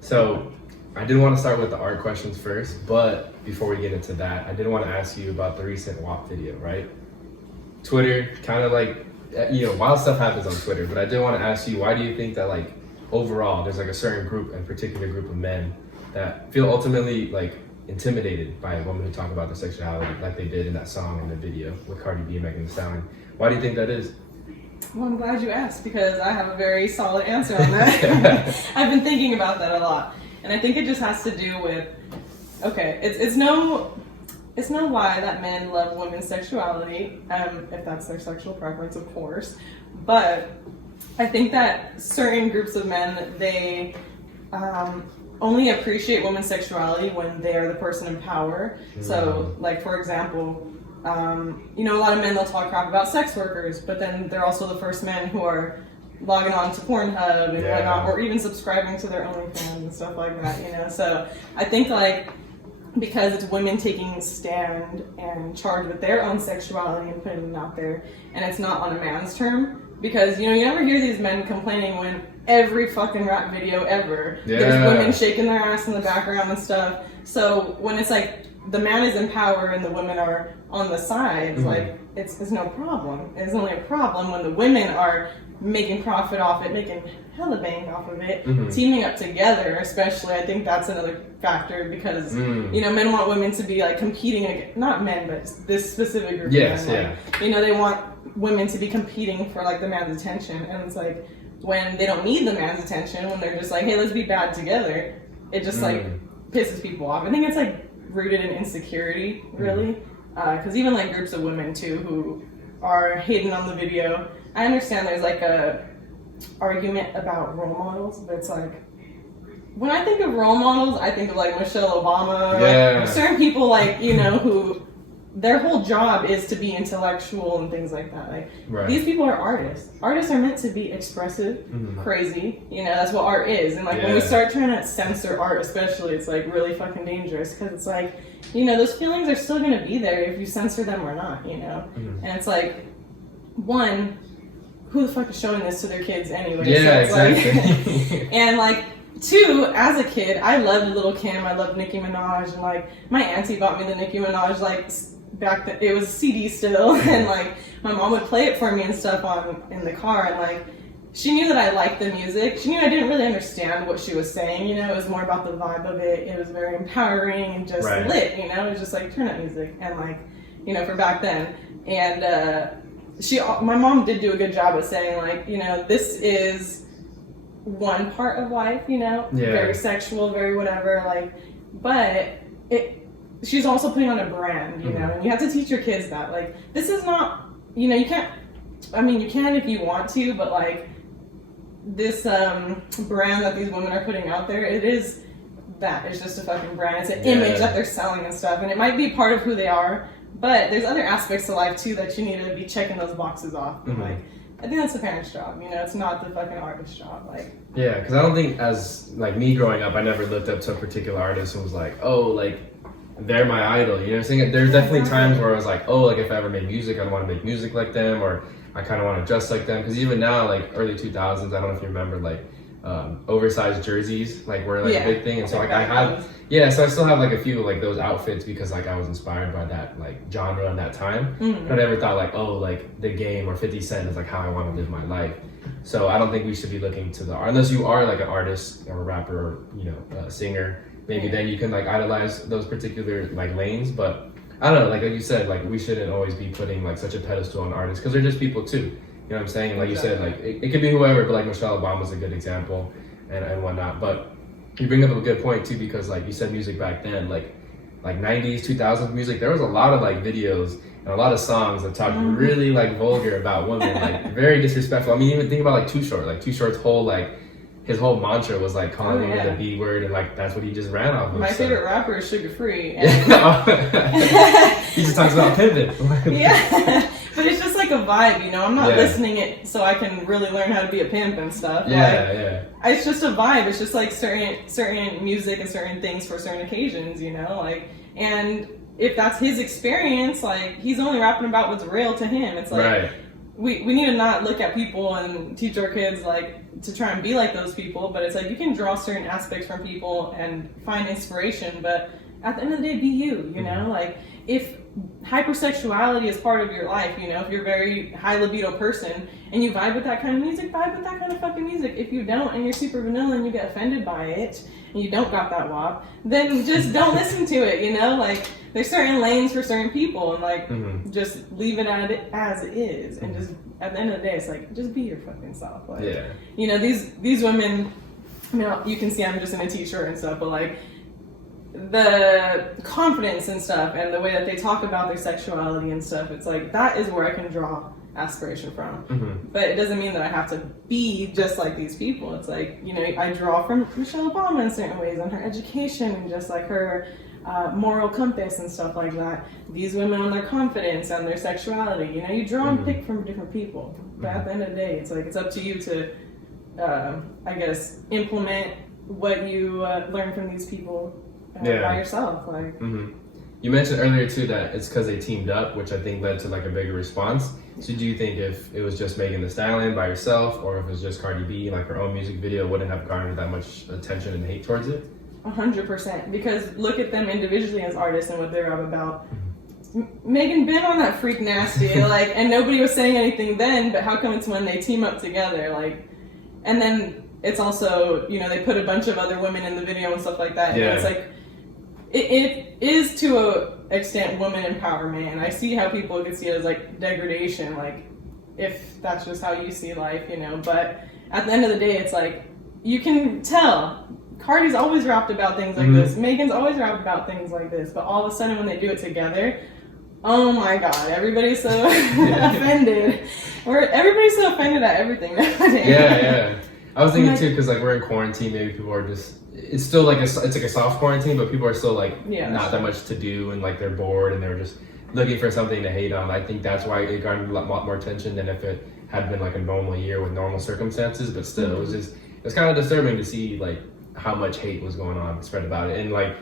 So I did want to start with the art questions first, but before we get into that, I did want to ask you about the recent WAP video, right? Twitter, kind of like, wild stuff happens on Twitter, but I did want to ask you, why do you think that, like, overall, there's like a certain group, in particular group of men that feel ultimately like intimidated by women who talk about their sexuality, like they did in that song and the video with Cardi B and Megan Thee Stallion? Why do you think that is? Well, I'm glad you asked, because I have a very solid answer on that. I've been thinking about that a lot, and I think it just has to do with, it's no lie that men love women's sexuality, if that's their sexual preference, of course. But I think that certain groups of men, they only appreciate women's sexuality when they are the person in power. So, like, for example, a lot of men, they'll talk crap about sex workers, but then they're also the first men who are logging on to Pornhub and whatnot, or even subscribing to their OnlyFans and stuff like that, So I think, like, because it's women taking stand and charge with their own sexuality and putting it out there, and it's not on a man's term, because, you never hear these men complaining when every fucking rap video ever, there's women shaking their ass in the background and stuff. So when it's like the man is in power and the women are on the sides, like, it's no problem. It's only a problem when the women are making profit off it, making hella bank off of it, teaming up together, especially. I think that's another factor, because, men want women to be, like, competing against, not men, but this specific group of men. Like, they want women to be competing for, like, the man's attention, and it's like, when they don't need the man's attention, when they're just like, hey, let's be bad together, it just, like, pisses people off. I think it's, like, rooted in insecurity, really, because even, like, groups of women, too, who are hating on the video, I understand there's, like, a argument about role models, but it's like, when I think of role models, I think of, like, Michelle Obama, like, certain people, like, who their whole job is to be intellectual and things like that. Like, these people are artists. Artists are meant to be expressive, crazy. That's what art is. And, like, when we start trying to censor art, especially, it's, like, really fucking dangerous, because it's like, those feelings are still going to be there if you censor them or not, And it's like, one, who the fuck is showing this to their kids anyway? Yeah, so exactly. Like, and, like, two, as a kid, I loved Lil' Kim, I loved Nicki Minaj, and, like, my auntie bought me the Nicki Minaj, like, back then, it was a CD still, and, like, my mom would play it for me and stuff in the car, and, like, she knew that I liked the music. She knew I didn't really understand what she was saying, it was more about the vibe of it. It was very empowering and just lit, it was just, like, turn up music, and, like, for back then. And my mom did do a good job of saying, like, this is one part of life, very sexual, very whatever, like, but she's also putting on a brand, and you have to teach your kids that, like, this is not, you can't, you can if you want to, but, like, this brand that these women are putting out there, it's just a fucking brand. It's an image that they're selling and stuff, and it might be part of who they are, but there's other aspects to life too that you need to be checking those boxes off. Like, I think that's the parent's job, it's not the fucking artist's job. Like, yeah, because I don't think, as, like, me growing up, I never looked up to a particular artist and was like, oh, like, they're my idol, you know what I'm saying? There's definitely times where I was like, oh, like, if I ever make music, I want to make music like them, or I kind of want to dress like them. Because even now, like, early 2000s, I don't know if you remember, like, oversized jerseys, like, were, like, a big thing. And so, like, I have, so I still have, like, a few, like, those outfits, because, like, I was inspired by that, like, genre in that time. But I never thought, like, oh, like, The Game or 50 Cent is, like, how I want to live my life. So I don't think we should be looking to unless you are, like, an artist or a rapper or, a singer, maybe then you can, like, idolize those particular, like, lanes. But I don't know, like you said, like, we shouldn't always be putting, like, such a pedestal on artists, because they're just people too. You know what I'm saying? Like you said, like, it could be whoever, but, like, Michelle Obama's a good example and whatnot. But you bring up a good point too, because, like you said, music back then, like 90s, 2000s music, there was a lot of, like, videos and a lot of songs that talked really, like, vulgar about women, like, very disrespectful. I mean, even think about, like, Too Short. Like, Too Short's whole, like, his whole mantra was, like, calling women the B word, and, like, that's what he just ran off of. My favorite rapper is Sugar Free. And he just talks about pimping. But it's just like a vibe, I'm not listening it so I can really learn how to be a pimp and stuff. It's just a vibe. It's just, like, certain music and certain things for certain occasions, like, and if that's his experience, like, he's only rapping about what's real to him. It's like, we need to not look at people and teach our kids, like, to try and be like those people, but it's like you can draw certain aspects from people and find inspiration, but at the end of the day, be you, you know? Like, if hypersexuality is part of your life, you know, if you're a very high libido person and you vibe with that kind of music, vibe with that kind of fucking music. If you don't and you're super vanilla and you get offended by it and you don't got that wop, then just don't listen to it, you know? Like, there's certain lanes for certain people, and like, just leave it as it is, and just, at the end of the day, it's like, just be your fucking self. Like, you know, these women, I mean, you can see I'm just in a t-shirt and stuff, but like, the confidence and stuff and the way that they talk about their sexuality and stuff, it's like, that is where I can draw aspiration from. But it doesn't mean that I have to be just like these people. It's like, you know, I draw from Michelle Obama in certain ways, and her education, and just like her moral compass and stuff like that. These women on their confidence and their sexuality, you know, you draw and pick from different people. But at the end of the day, it's like, it's up to you to I guess implement what you learn from these people by yourself. Like, you mentioned earlier too that it's because they teamed up, which I think led to like a bigger response. So do you think if it was just Megan Thee Stallion by herself, or if it was just Cardi B, like her own music video, wouldn't have garnered that much attention and hate towards it? 100%, because look at them individually as artists and what they're up about. Megan been on that freak nasty, like, and nobody was saying anything then, but how come it's when they team up together, like, and then it's also, you know, they put a bunch of other women in the video and stuff like that, and it's like, it is to a extent woman empowerment, and I see how people could see it as like degradation, like, if that's just how you see life, you know, but at the end of the day, it's like, you can tell Cardi's always rapped about things like this, Megan's always rapped about things like this, but all of a sudden when they do it together, oh my god, everybody's so offended. Everybody's so offended at everything nowadays. I was thinking too, because like we're in quarantine, maybe people are just, it's still like it's like a soft quarantine, but people are still like not that much to do, and like they're bored and they're just looking for something to hate on. I think that's why it garnered a lot more attention than if it had been like a normal year with normal circumstances. But still, it's kind of disturbing to see like how much hate was going on spread about it, and like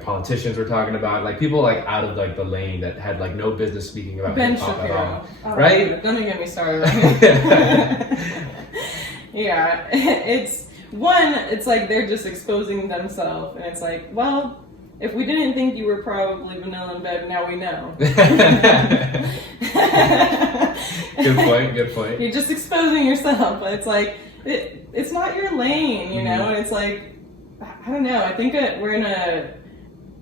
politicians were talking about, like people like out of like the lane that had like no business speaking about hip hop at all. Right? Don't even get me started. It's like they're just exposing themselves, and it's like, well, if we didn't think you were probably vanilla in bed, now we know. Good point. You're just exposing yourself, but it's like, it's not your lane, you know, and it's like, I don't know, I think we're in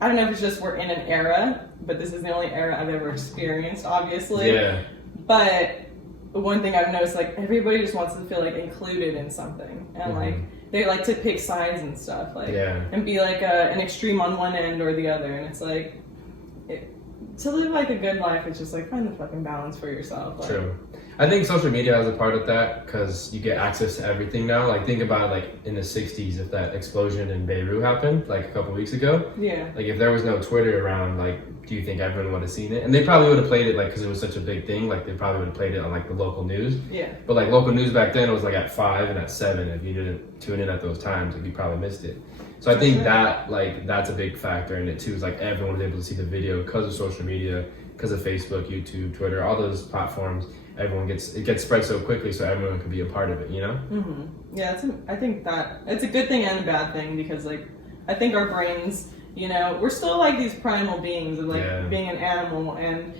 I don't know if it's just we're in an era, but this is the only era I've ever experienced, obviously. But one thing I've noticed, like, everybody just wants to feel like included in something, and like they like to pick sides and stuff, like, and be like an extreme on one end or the other, and it's like, to live like a good life, it's just like, find the fucking balance for yourself. Like, True. I think social media has a part of that, because you get access to everything now. Like, think about it, like in the 60s, if that explosion in Beirut happened like a couple weeks ago. Like, if there was no Twitter around, like, do you think everyone would have seen it? And they probably would have played it, like, because it was such a big thing. Like, they probably would have played it on like the local news. But like local news back then, it was like at 5 and at 7. If you didn't tune in at those times, like, you probably missed it. So I think that, like, that's a big factor in it too. Is like everyone was able to see the video because of social media, because of Facebook, YouTube, Twitter, all those platforms. It gets spread so quickly, so everyone can be a part of it, you know? I think that it's a good thing and a bad thing, because like, I think our brains, you know, we're still like these primal beings of like being an animal, and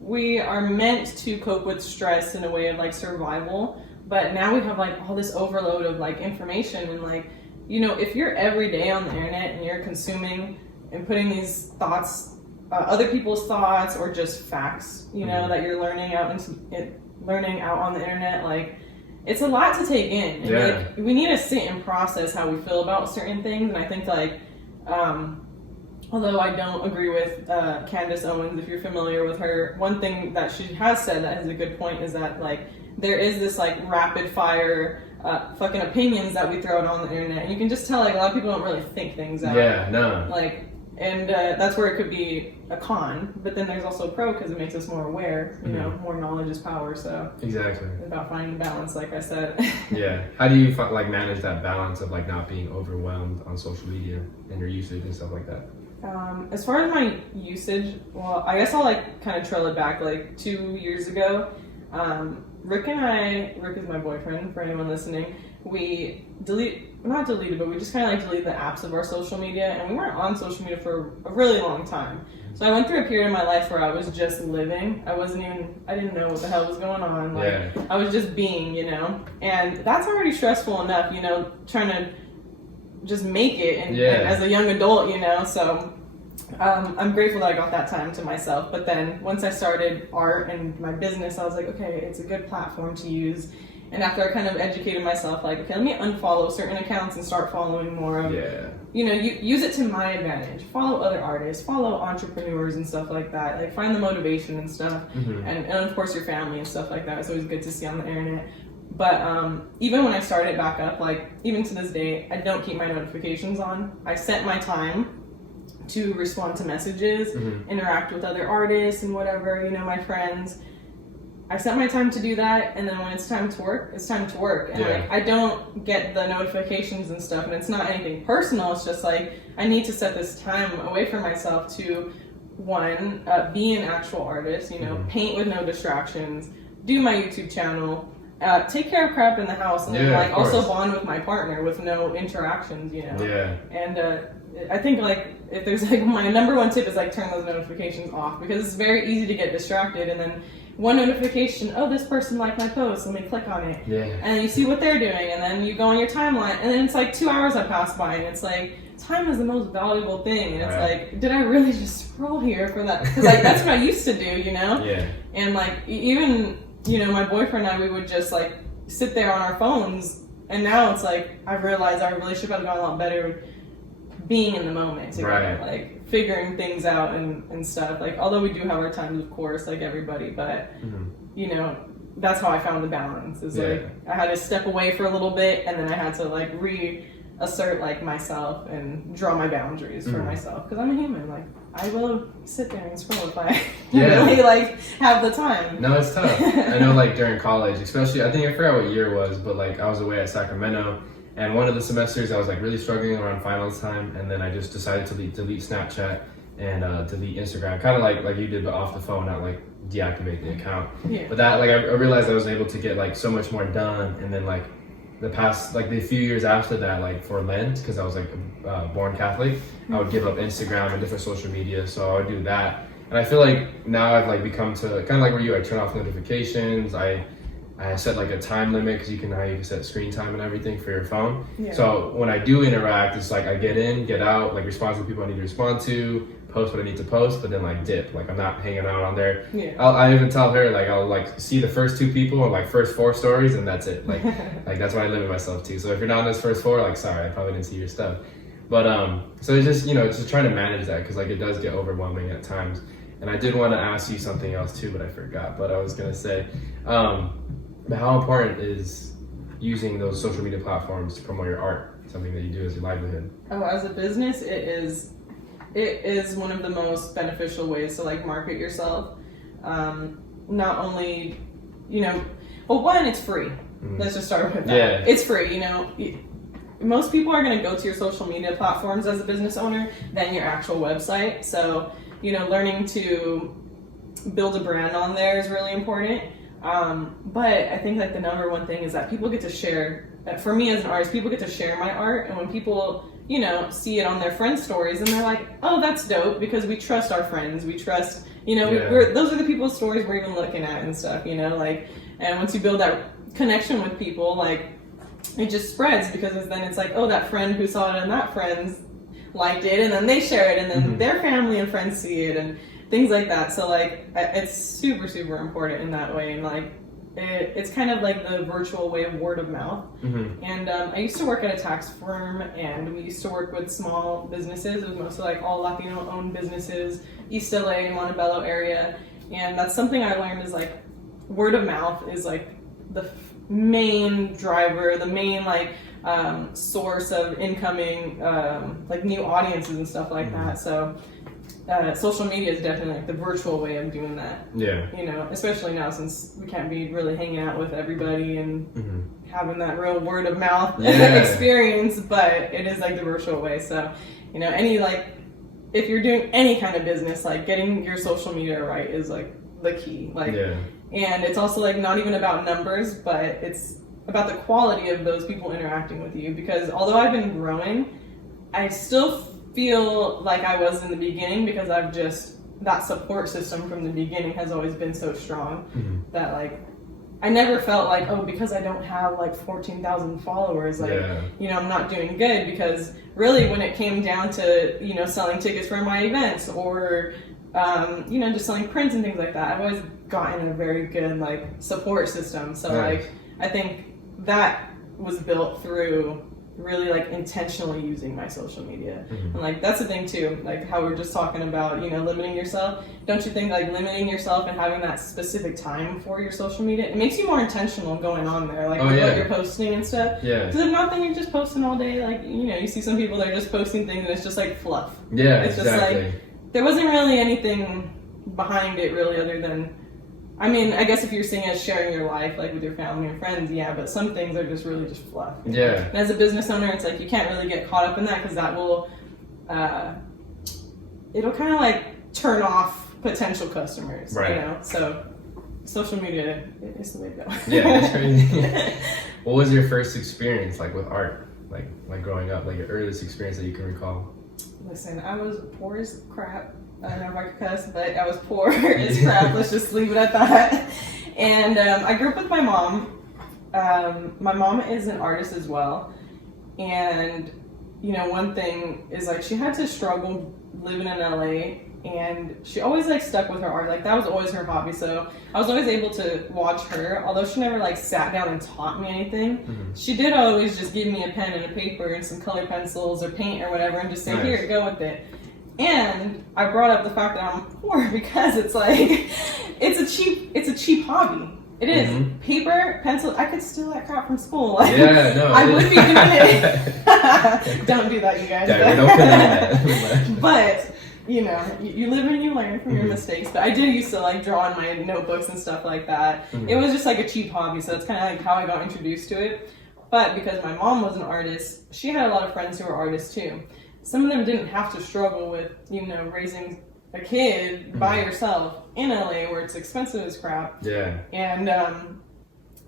we are meant to cope with stress in a way of like survival, but now we have like all this overload of like information, and like, you know, if you're every day on the internet and you're consuming and putting these thoughts, other people's thoughts, or just facts, you know, that you're learning out on the internet, like, it's a lot to take in. And like, we need to sit and process how we feel about certain things. And I think like, although I don't agree with Candace Owens, if you're familiar with her, one thing that she has said that is a good point is that like, there is this like rapid fire fucking opinions that we throw out on the internet, and you can just tell like a lot of people don't really think things out. Like, and that's where it could be a con, but then there's also a pro, because it makes us more aware, you know, more knowledge is power, so exactly, it's about finding balance, like I said. How do you like manage that balance of like not being overwhelmed on social media and your usage and stuff like that? As far as my usage, well, I guess I'll like kind of trail it back like 2 years ago. Rick is my boyfriend, for anyone listening. we not deleted, but we just kind of like deleted the apps of our social media, and we weren't on social media for a really long time. So I went through a period in my life where I was just living. I didn't know what the hell was going on. Like, I was just being, you know, and that's already stressful enough, you know, trying to just make it and as a young adult, you know. So I'm grateful that I got that time to myself. But then once I started art and my business, I was like, okay, it's a good platform to use. And after I kind of educated myself, like, okay, let me unfollow certain accounts and start following more of, you know, use it to my advantage. Follow other artists, follow entrepreneurs and stuff like that. Like, find the motivation and stuff. And of course your family and stuff like that. It's always good to see on the internet. But even when I started back up, like, even to this day, I don't keep my notifications on. I set my time to respond to messages, interact with other artists and whatever, you know, my friends. I set my time to do that, and then when it's time to work, it's time to work. And like, I don't get the notifications and stuff, and it's not anything personal. It's just like, I need to set this time away for myself to, one, be an actual artist, you know, paint with no distractions, do my YouTube channel, take care of crap in the house, and then like also bond with my partner with no interactions, you know. And I think like, if there's like, my number one tip is like, turn those notifications off, because it's very easy to get distracted, and then one notification, oh, this person liked my post, let me click on it. And you see what they're doing, and then you go on your timeline, and then it's like 2 hours have passed by, and it's like, time is the most valuable thing. And it's like, did I really just scroll here for that? Because like, that's what I used to do, you know? And like, even, you know, my boyfriend and I, we would just like sit there on our phones, and now it's like, I've realized our relationship has gotten a lot better being in the moment together, like figuring things out and stuff. Like, although we do have our times, of course, like everybody, but you know, that's how I found the balance. Is like, I had to step away for a little bit, and then I had to like reassert like myself and draw my boundaries for myself, because I'm a human. Like, I will sit there and scroll if I really like have the time. No, it's tough. I know, like during college, especially, I think I forgot what year it was, but like I was away at Sacramento. And one of the semesters I was like really struggling around finals time, and then I just decided to delete Snapchat and delete Instagram, kind of like you did, but off the phone, not like deactivate the account. But that, like, I realized I was able to get like so much more done. And then like the few years after that, like for Lent, because I was like born Catholic, I would give up Instagram and different social media, so I would do that. And I feel like now I've like become to kind of like where you, I turn off notifications. I set like a time limit, because you can set screen time and everything for your phone. So when I do interact, it's like I get in, get out, like respond to people I need to respond to, post what I need to post, but then like dip. Like, I'm not hanging out on there. I even tell her, like, I'll like see the first 2 people or like first 4 stories, and that's it. Like like that's what I limit myself to. So if you're not in those first 4, like, sorry, I probably didn't see your stuff. But so it's just, you know, just trying to manage that, because like it does get overwhelming at times. And I did want to ask you something else too, but I forgot. But I was gonna say, but how important is using those social media platforms to promote your art, something that you do as your livelihood? Oh, as a business, it is one of the most beneficial ways to like market yourself. Not only, you know, well, one, it's free. Let's just start with that. It's free, you know. Most people are going to go to your social media platforms as a business owner than your actual website. So, you know, learning to build a brand on there is really important. But I think like the number one thing is that people get to share. For me as an artist, people get to share my art, and when people, you know, see it on their friends' stories, and they're like, "Oh, that's dope," because we trust our friends. We trust, you know, those are the people's stories we're even looking at and stuff, you know, like. And once you build that connection with people, like, it just spreads, because then it's like, oh, that friend who saw it and that friends liked it, and then they share it, and then their family and friends see it, and things like that. So like, it's super, super important in that way. And like, it's kind of like the virtual way of word of mouth. And I used to work at a tax firm, and we used to work with small businesses. It was mostly like all Latino owned businesses, East LA, Montebello area. And that's something I learned, is like, word of mouth is like the main driver, the main like source of incoming like new audiences and stuff like that. So social media is definitely like the virtual way of doing that. You know, especially now, since we can't be really hanging out with everybody and having that real word of mouth experience, but it is like the virtual way. So, you know, if you're doing any kind of business, like, getting your social media right is like the key. Like, and it's also like not even about numbers, but it's about the quality of those people interacting with you, because although I've been growing, I still feel like I was in the beginning, because that support system from the beginning has always been so strong that like I never felt like, oh, because I don't have like 14,000 followers, like, you know, I'm not doing good, because really when it came down to, you know, selling tickets for my events or, you know, just selling prints and things like that, I've always gotten a very good like support system. So like, I think that was built through really like intentionally using my social media. And like that's the thing too, like how we're just talking about, you know, limiting yourself. Don't you think like limiting yourself and having that specific time for your social media, it makes you more intentional going on there, like what you're posting and stuff. Because if not, then you're just posting all day. Like, you know, you see some people that are just posting things and it's just like fluff. It's just like there wasn't really anything behind it really, other than, I mean, I guess if you're seeing as sharing your life, like with your family and friends, but some things are just really just fluff. And as a business owner, it's like you can't really get caught up in that, because that will, it'll kind of like turn off potential customers, you know? So social media is the way to go. That's crazy. What was your first experience like with art? Like growing up, like your earliest experience that you can recall? Listen, I was poor as crap. I don't know if I could cuss, but I was poor as crap. Let's just leave it at that. And I grew up with my mom. My mom is an artist as well. And, you know, one thing is like she had to struggle living in LA, and she always like stuck with her art. Like that was always her hobby. So I was always able to watch her, although she never like sat down and taught me anything. She did always just give me a pen and a paper and some color pencils or paint or whatever, and just say, here, go with it. And I brought up the fact that I'm poor because it's like, it's a cheap hobby. It is. Paper, pencil, I could steal that crap from school. Like, I would be doing it. Don't do that, you guys. Don't put that. But, you know, you live and you learn from your mistakes. But I did used to like draw in my notebooks and stuff like that. It was just like a cheap hobby, so that's kind of like how I got introduced to it. But because my mom was an artist, she had a lot of friends who were artists too. Some of them didn't have to struggle with, you know, raising a kid by yourself in LA where it's expensive as crap. And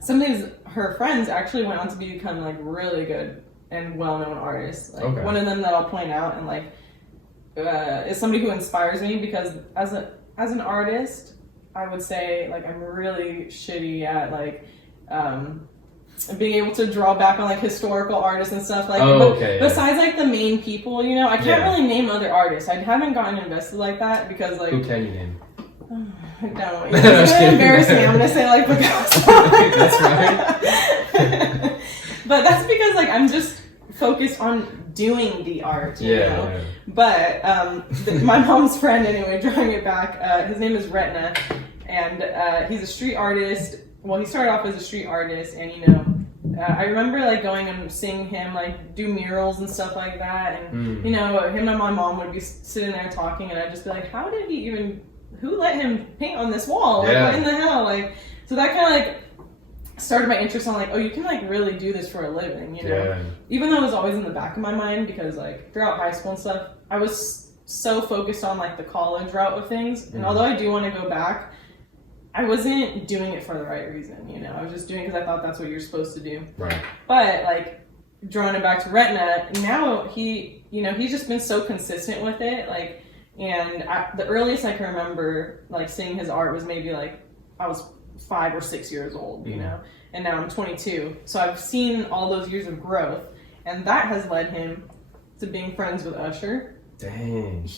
some of her friends actually went on to become like really good and well-known artists. Like one of them that I'll point out and like is somebody who inspires me, because as an artist, I would say like I'm really shitty at like being able to draw back on like historical artists and stuff like besides like the main people, you know, I can't really name other artists. I haven't gotten invested like that, because like, who can you name? I don't. It's gonna embarrass me. I'm gonna say like Picasso. That's right. But that's because like I'm just focused on doing the art, you know. But my mom's friend, anyway, drawing it back, his name is Retna, and he's a street artist. Well, he started off as a street artist, and you know, I remember like going and seeing him like do murals and stuff like that, and you know, him and my mom would be sitting there talking, and I'd just be like, how did he even? Who let him paint on this wall? Like, what in the hell? Like, so that kind of like started my interest on like, oh, you can like really do this for a living, you know? Even though it was always in the back of my mind, because like throughout high school and stuff, I was so focused on like the college route of things, and although I do want to go back, I wasn't doing it for the right reason, you know? I was just doing it because I thought that's what you're supposed to do. But like, drawing it back to Retna, now he, you know, he's just been so consistent with it, like, and the earliest I can remember like seeing his art was maybe like I was 5 or 6 years old, you know, and now I'm 22. So I've seen all those years of growth, and that has led him to being friends with Usher. Dang.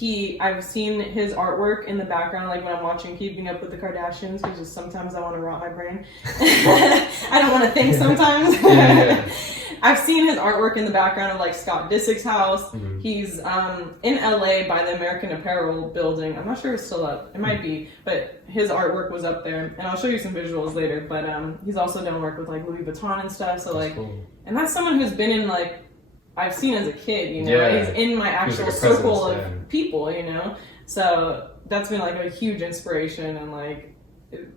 I've seen his artwork in the background, like when I'm watching Keeping Up with the Kardashians, because just sometimes I want to rot my brain. I don't want to think sometimes. I've seen his artwork in the background of like Scott Disick's house. He's in LA by the American Apparel building. I'm not sure if it's still up. It might be, but his artwork was up there, and I'll show you some visuals later. But he's also done work with like Louis Vuitton and stuff. So like, and that's someone who's been in like, I've seen as a kid, you know, he's in my actual circle of people, you know, so that's been like a huge inspiration, and like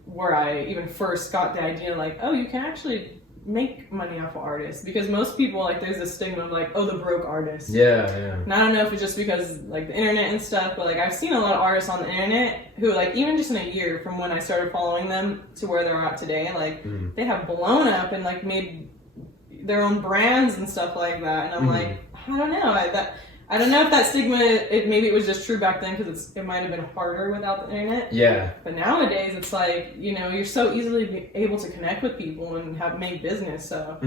where I even first got the idea like, oh, you can actually make money off of artists, because most people, like, there's this stigma of like, oh, the broke artist. Yeah. And I don't know if it's just because like the internet and stuff, but like I've seen a lot of artists on the internet who, like, even just in a year from when I started following them to where they're at today, like they have blown up and like made their own brands and stuff like that. And I'm like, I don't know. I don't know if that stigma, maybe it was just true back then because it might have been harder without the internet. Yeah. But nowadays it's like, you know, you're so easily able to connect with people and make business. So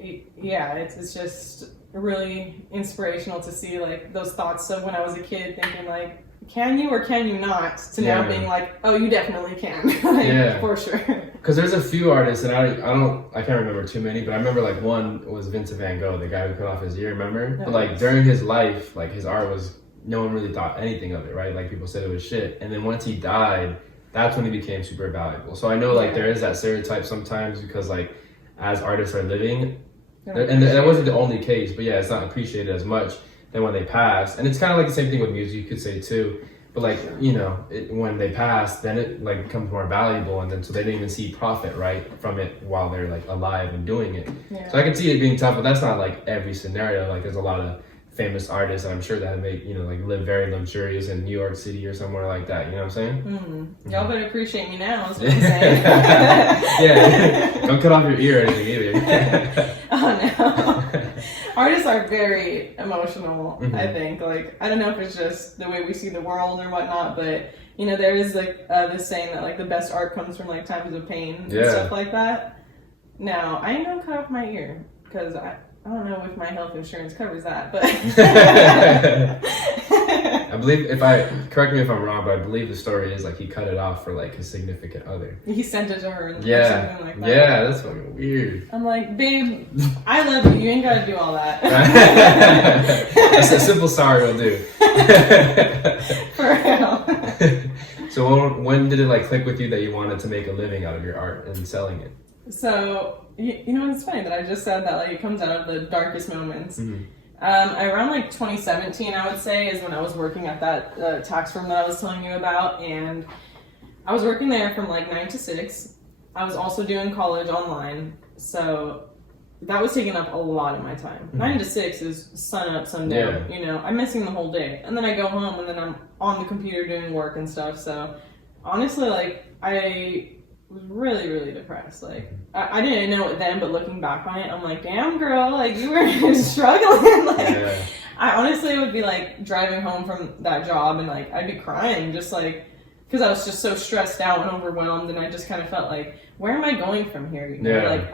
yeah, it's just really inspirational to see like those thoughts of when I was a kid thinking like, can you or can you not? To now being like, oh, you definitely can. Like, for sure. Because there's a few artists, and I can't remember too many, but I remember like one was Vincent Van Gogh, the guy who cut off his ear, remember? But like during his life, like his art was, no one really thought anything of it, right? Like people said it was shit. And then once he died, that's when he became super valuable. So I know like there is that stereotype sometimes because like as artists are living, and that wasn't the only case, but yeah, it's not appreciated as much than when they pass. And it's kind of like the same thing with music, you could say too. But like, you know, when they pass, then it like becomes more valuable, and then so they didn't even see profit, right, from it while they're like alive and doing it. So I can see it being tough, but that's not like every scenario. Like there's a lot of famous artists, I'm sure, that make, you know, like live very luxurious in New York City or somewhere like that. You know what I'm saying? Y'all better appreciate me now, is what I'm saying. Yeah, don't cut off your ear or anything either. Oh no. Artists are very emotional, I think. Like, I don't know if it's just the way we see the world or whatnot, but, you know, there is like this saying that like the best art comes from like times of pain and stuff like that. Now, I ain't gonna cut off my ear because I don't know if my health insurance covers that, but I believe, correct me if I'm wrong, but I believe the story is like he cut it off for like his significant other. He sent it to her or something like that. Yeah, that's fucking weird. I'm like, babe, I love you. You ain't gotta do all that. It's a simple sorry will do. For real. So when did it like click with you that you wanted to make a living out of your art and selling it? So, you know, it's funny that I just said that like it comes out of the darkest moments. Around like 2017, I would say, is when I was working at that tax firm that I was telling you about, and I was working there from like 9 to 6. I was also doing college online, so that was taking up a lot of my time. 9 to 6 is sun up, sundown. You know, I'm missing the whole day, and then I go home, and then I'm on the computer doing work and stuff. So honestly, like I was really, really depressed. Like I didn't know it then, but looking back on it, I'm like, damn girl, like you were struggling. Like I honestly would be like driving home from that job and like I'd be crying just like because I was just so stressed out and overwhelmed, and I just kind of felt like, where am I going from here? You know, like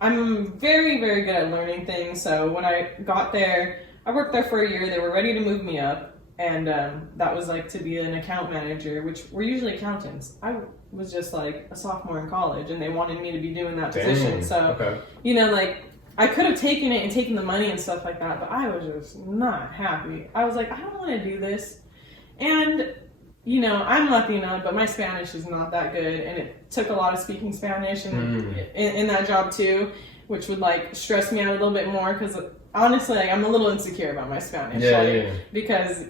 I'm very, very good at learning things. So when I got there, I worked there for a year. They were ready to move me up, and that was like to be an account manager, which we're usually accountants. I was just like a sophomore in college, and they wanted me to be doing that position. So, you know, like I could have taken it and taken the money and stuff like that, but I was just not happy. I was like, I don't want to do this. And, you know, I'm Latina, but my Spanish is not that good, and it took a lot of speaking Spanish and in that job too, which would like stress me out a little bit more because honestly, like, I'm a little insecure about my Spanish. Because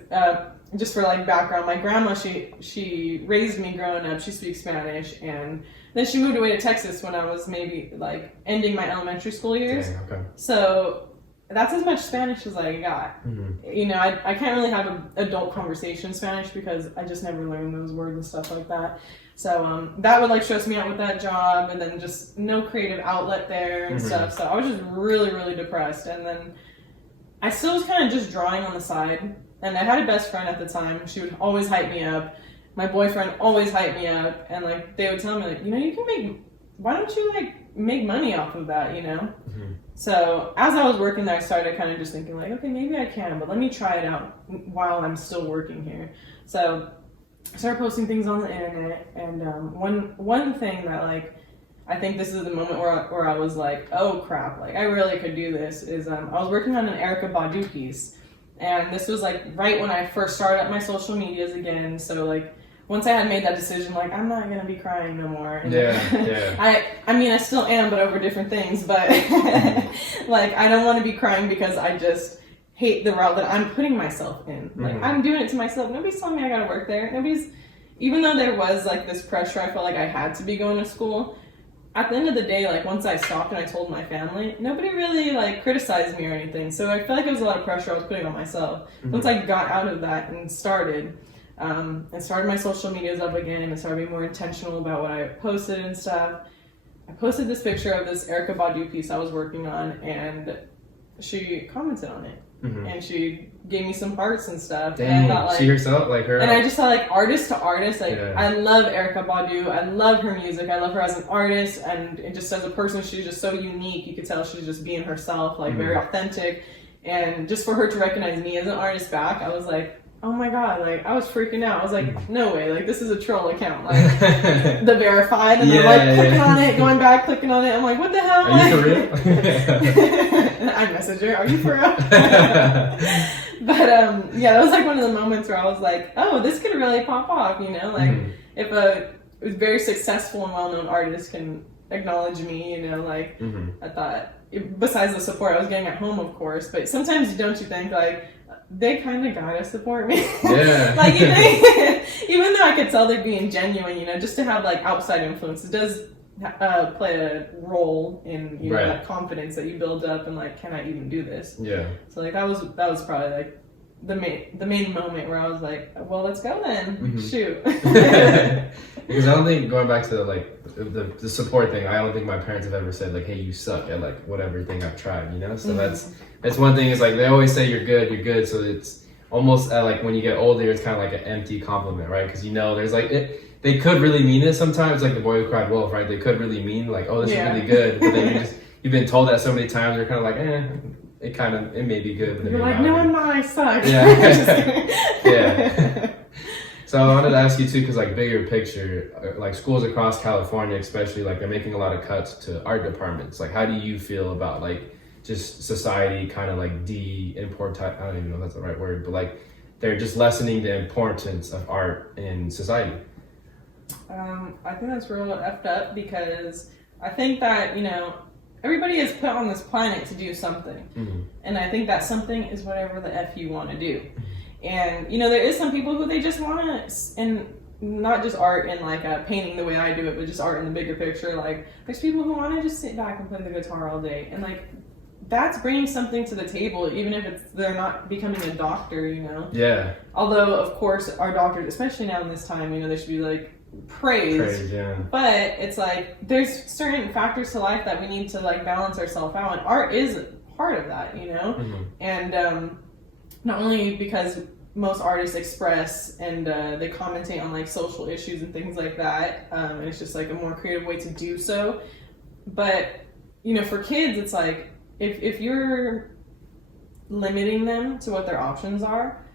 just for like background, my grandma, she raised me growing up. She speaks Spanish, and then she moved away to Texas when I was maybe like ending my elementary school years. So that's as much Spanish as I got. You know, I can't really have an adult conversation in Spanish because I just never learned those words and stuff like that. So that would like stress me out with that job, and then just no creative outlet there and stuff. So I was just really, really depressed. And then I still was kind of just drawing on the side. And I had a best friend at the time. She would always hype me up. My boyfriend always hyped me up. And like they would tell me like, you know, you can make, why don't you like make money off of that, you know? So as I was working there, I started kind of just thinking like, okay, maybe I can, but let me try it out while I'm still working here. So I started posting things on the internet, and one thing that like I think this is the moment where I was like, oh crap, like I really could do this, is I was working on an Erykah Badu piece, and this was like right when I first started up my social medias again. So like once I had made that decision, like I'm not gonna be crying no more. And I mean I still am, but over different things. But like I don't want to be crying because I just hate the route that I'm putting myself in. Like I'm doing it to myself. Nobody's telling me I gotta work there. Even though there was like this pressure, I felt like I had to be going to school. at the end of the day, like once I stopped and I told my family, nobody really like criticized me or anything. So I feel like it was a lot of pressure I was putting on myself. Once I got out of that and started my social medias up again and started being more intentional about what I posted and stuff. I posted this picture of this Erykah Badu piece I was working on, and she commented on it. And she gave me some hearts and stuff. Dang, and I thought, like, she herself, like her. And I just thought, like, artist to artist, like, I love Erykah Badu. I love her music. I love her as an artist, and just as a person, she's just so unique. You could tell she's just being herself, like, very authentic. And just for her to recognize me as an artist back, I was like, oh my god, like, I was freaking out. I was like, no way, like, this is a troll account. Like, the verified, and they're like, clicking on it, going back, clicking on it. I'm like, what the hell? Are you for real? And I messaged her, are you for real? But, yeah, that was like one of the moments where I was like, oh, this could really pop off, you know? Like, if a very successful and well-known artist can acknowledge me, you know, like, I thought, besides the support I was getting at home, of course, but sometimes don't you think, like, they kind of gotta support me. Yeah. Like, even though I could tell they're being genuine, you know, just to have, like, outside influence, it does play a role in, you know, that confidence that you build up and, like, can I even do this? Yeah. So, like, that was probably, like, the main moment where I was like, well, let's go then. Shoot. Because I don't think, going back to, like, the support thing, I don't think my parents have ever said, like, hey, you suck at, like, whatever thing I've tried, you know? So that's one thing, is like, they always say you're good, so it's almost like when you get older, it's kind of like an empty compliment, right? Because, you know, there's like, they could really mean it sometimes, like the boy who cried wolf, right? They could really mean, like, oh, this is really good, but then you've been told that so many times, you're kind of like, it may be good, but you're like, no, I'm not, I suck. Yeah. So I wanted to ask you too, because like bigger picture, like schools across California, especially, like they're making a lot of cuts to art departments. Like, how do you feel about like just society kind of like I don't even know if that's the right word, but like they're just lessening the importance of art in society? I think that's real effed up, because I think that, you know, everybody is put on this planet to do something. And I think that something is whatever the F you want to do. And, you know, there is some people who they just want to, and not just art in like painting the way I do it, but just art in the bigger picture. Like, there's people who want to just sit back and play the guitar all day. And like, that's bringing something to the table, even if they're not becoming a doctor, you know? Yeah. Although, of course, our doctors, especially now in this time, you know, they should be like, praised, but it's like there's certain factors to life that we need to like balance ourselves out, and art is part of that, you know. And not only because most artists express and they commentate on like social issues and things like that, and it's just like a more creative way to do so, but you know, for kids, it's like if you're limiting them to what their options are,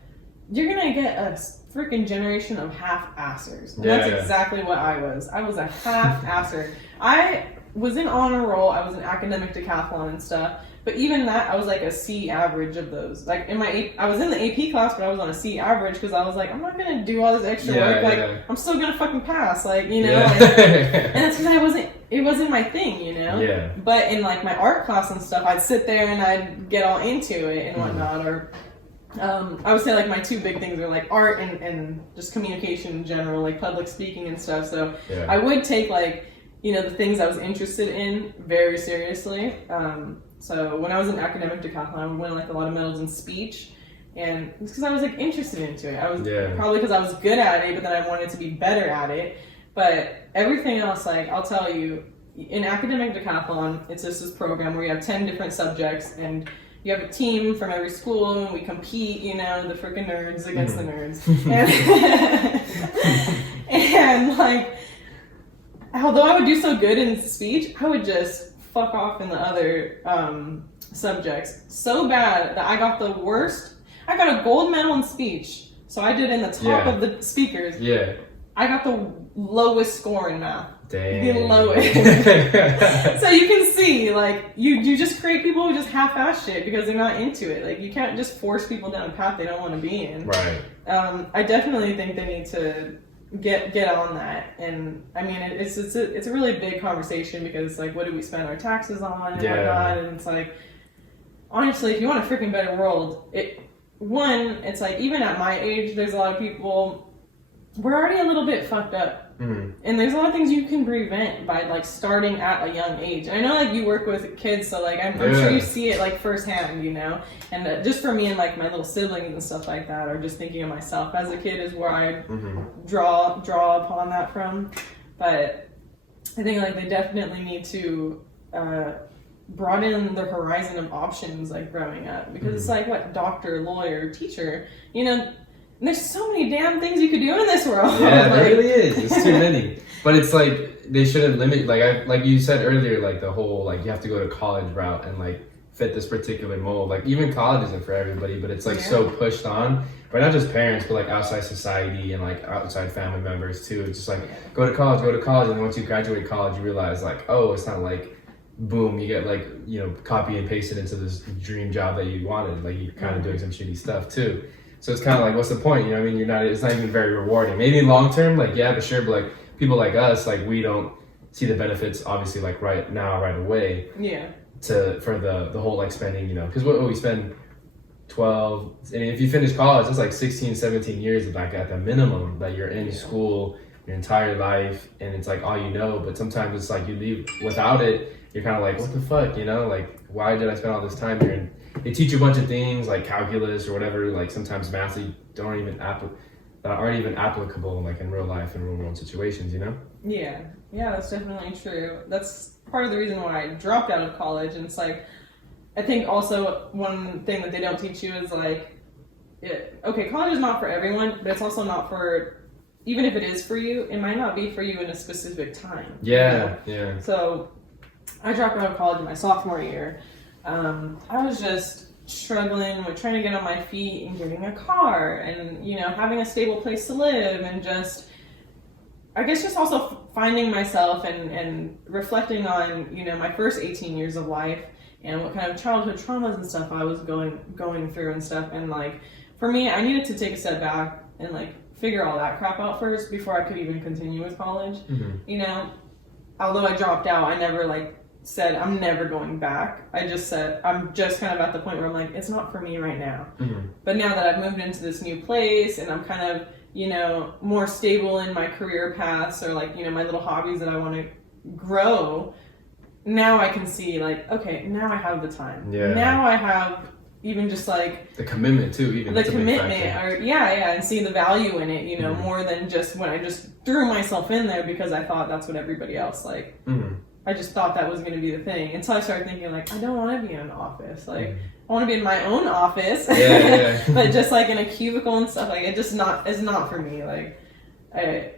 you're gonna get a freaking generation of half-assers. And that's exactly what I was. I was a half-asser. I was in honor roll. I was in academic decathlon and stuff. But even that, I was like a C average of those. Like I was in the AP class, but I was on a C average because I was like, I'm not gonna do all this extra work. Like, I'm still gonna fucking pass. Like, you know. Like, and that's because it wasn't my thing, you know. Yeah. But in like my art class and stuff, I'd sit there and I'd get all into it and whatnot, or. I would say like my two big things are like art and just communication in general, like public speaking and stuff. So I would take like, you know, the things I was interested in very seriously. So when I was in academic decathlon, I would win like a lot of medals in speech, and it's because I was like interested into it. I was probably because I was good at it, but then I wanted to be better at it. But everything else, like I'll tell you, in academic decathlon, it's just this program where you have 10 different subjects, and you have a team from every school, and we compete, you know, the freaking nerds against the nerds. And like, although I would do so good in speech, I would just fuck off in the other subjects so bad that I got the worst. I got a gold medal in speech, so I did in the top of the speakers. Yeah. I got the lowest score in math. Dang. The lowest. So you can see, like, you just create people who just half-ass shit because they're not into it. Like, you can't just force people down a path they don't want to be in. Right. I definitely think they need to get on that. And I mean, it's a really big conversation, because it's like, what do we spend our taxes on and whatnot? And it's like, honestly, if you want a freaking better world, it's like, even at my age, there's a lot of people we're already a little bit fucked up. Mm-hmm. And there's a lot of things you can prevent by like starting at a young age. And I know like you work with kids, so like I'm sure you see it like firsthand, you know. And just for me and like my little siblings and stuff like that, or just thinking of myself as a kid is where I draw upon that from. But I think like they definitely need to broaden the horizon of options like growing up, because it's like what, doctor, lawyer, teacher, you know. And there's so many damn things you could do in this world. Yeah, like, there really is. It's too many. But it's like they shouldn't limit. Like you said earlier, like the whole like you have to go to college route and like fit this particular mold. Like even college isn't for everybody, but it's like so pushed on by not just parents, but like outside society and like outside family members too. It's just like go to college, and then once you graduate college, you realize like, oh, it's not like boom, you get like, you know, copy and pasted into this dream job that you wanted. Like you're kind of doing some shitty stuff too. So it's kind of like, what's the point? You know what I mean? It's not even very rewarding. Maybe in long term, like, yeah, but sure, but like people like us, like we don't see the benefits, obviously, like right now, right away. Yeah. For the whole like spending, you know, because what we spend 12, and if you finish college, it's like 16, 17 years like at the minimum that you're in school your entire life, and it's like all you know. But sometimes it's like you leave without it, you're kind of like, what the fuck, you know? Like, why did I spend all this time here? And they teach you a bunch of things like calculus or whatever, like sometimes math that aren't even applicable like in real life and real world situations, you know? Yeah, that's definitely true. That's part of the reason why I dropped out of college. And it's like, I think also one thing that they don't teach you is like, okay, college is not for everyone, but it's also not for, even if it is for you, it might not be for you in a specific time. Yeah. So I dropped out of college in my sophomore year. I was just struggling with trying to get on my feet and getting a car and, you know, having a stable place to live, and just, I guess just also finding myself and reflecting on, you know, my first 18 years of life and what kind of childhood traumas and stuff I was going through and stuff. And like, for me, I needed to take a step back and like figure all that crap out first before I could even continue with college. You know, although I dropped out, I never like said I'm never going back. I just said I'm just kind of at the point where I'm like, it's not for me right now. But now that I've moved into this new place and I'm kind of, you know, more stable in my career paths, or like, you know, my little hobbies that I want to grow, now I can see like, okay, now I have the time. Now I have even just like the commitment too, even the commitment, or and see the value in it, you know, more than just when I just threw myself in there because I thought that's what everybody else like. I just thought that was going to be the thing until I started thinking like, I don't want to be in an office. Like I want to be in my own office, but just like in a cubicle and stuff. Like it's not for me. Like I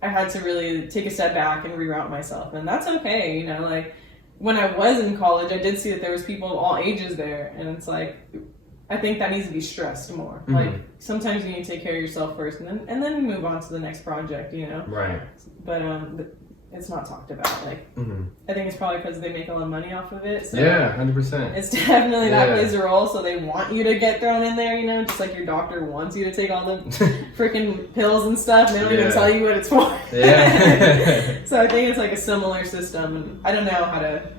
had to really take a step back and reroute myself, and that's okay. You know, like when I was in college, I did see that there was people of all ages there, and it's like, I think that needs to be stressed more. Like sometimes you need to take care of yourself first, and then move on to the next project. You know, right? But it's not talked about. Like I think it's probably because they make a lot of money off of it. So 100%. It's definitely that plays a role. So they want you to get thrown in there, you know, just like your doctor wants you to take all the freaking pills and stuff. They don't even tell you what it's for. So I think it's like a similar system, and I don't know how to.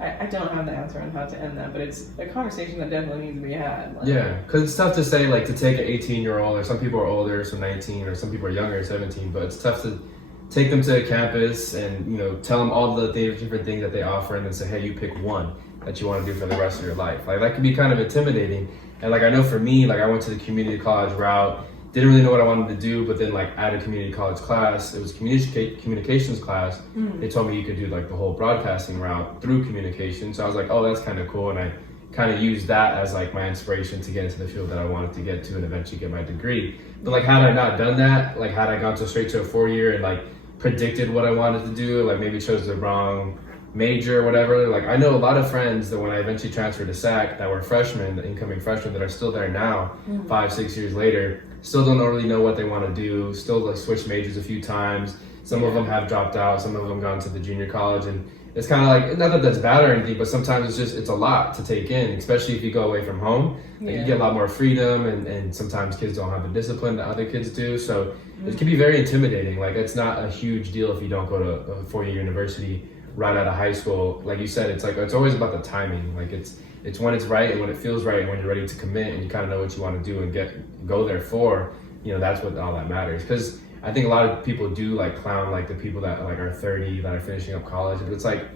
I don't have the answer on how to end that, but it's a conversation that definitely needs to be had. Like, because it's tough to say, like, to take an 18-year-old, or some people are older, so 19, or some people are younger, 17, but it's tough to take them to a campus and, you know, tell them all the different things that they offer, and then say, hey, you pick one that you want to do for the rest of your life. Like, that can be kind of intimidating. And like, I know for me, like, I went to the community college route, didn't really know what I wanted to do, but then like at a community college class, it was communications class. They told me you could do like the whole broadcasting route through communication. So I was like, oh, that's kind of cool. And I kind of used that as like my inspiration to get into the field that I wanted to get to and eventually get my degree. But like, had I not done that, like had I gone straight to a 4-year and like predicted what I wanted to do, like maybe chose the wrong major or whatever. Like I know a lot of friends that when I eventually transferred to SAC that were freshmen, the incoming freshmen that are still there now, 5-6 years later, still don't really know what they want to do, still like switched majors a few times. Some of them have dropped out, some of them gone to the junior college, and it's kind of like, not that that's bad or anything, but sometimes it's a lot to take in, especially if you go away from home. Like you get a lot more freedom, and sometimes kids don't have the discipline that other kids do, so it can be very intimidating. Like it's not a huge deal if you don't go to a 4-year university right out of high school. Like you said, it's like, it's always about the timing. Like it's when it's right and when it feels right and when you're ready to commit and you kind of know what you want to do and go there for. that's what all that matters. Because I think a lot of people do like clown like the people that like are 30 that are finishing up college, but it's like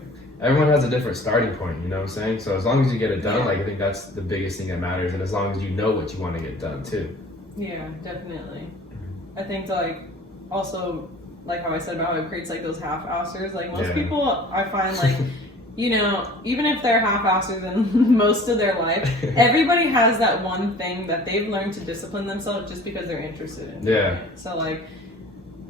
everyone has a different starting point, you know what I'm saying? So as long as you get it done, like I think that's the biggest thing that matters, and as long as you know what you want to get done too. Yeah, definitely. I think like also like how I said about how it creates like those half-assers. Like most people, I find like even if they're half-assers in most of their life, everybody has that one thing that they've learned to discipline themselves just because they're interested in. Yeah. So like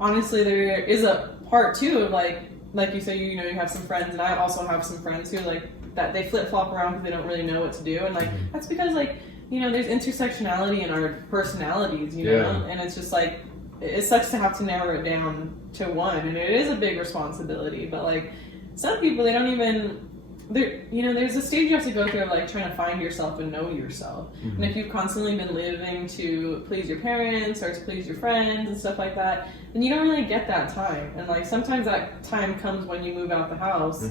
honestly, there is a part too of like you say, you have some friends, and I also have some friends who like that they flip-flop around because they don't really know what to do, and like that's because like there's intersectionality in our personalities, know, and it's just like it sucks to have to narrow it down to one, and it is a big responsibility. But like some people, they don't even there's a stage you have to go through of like trying to find yourself and know yourself. And if you've constantly been living to please your parents or to please your friends and stuff like that, then you don't really get that time. And like sometimes that time comes when you move out the house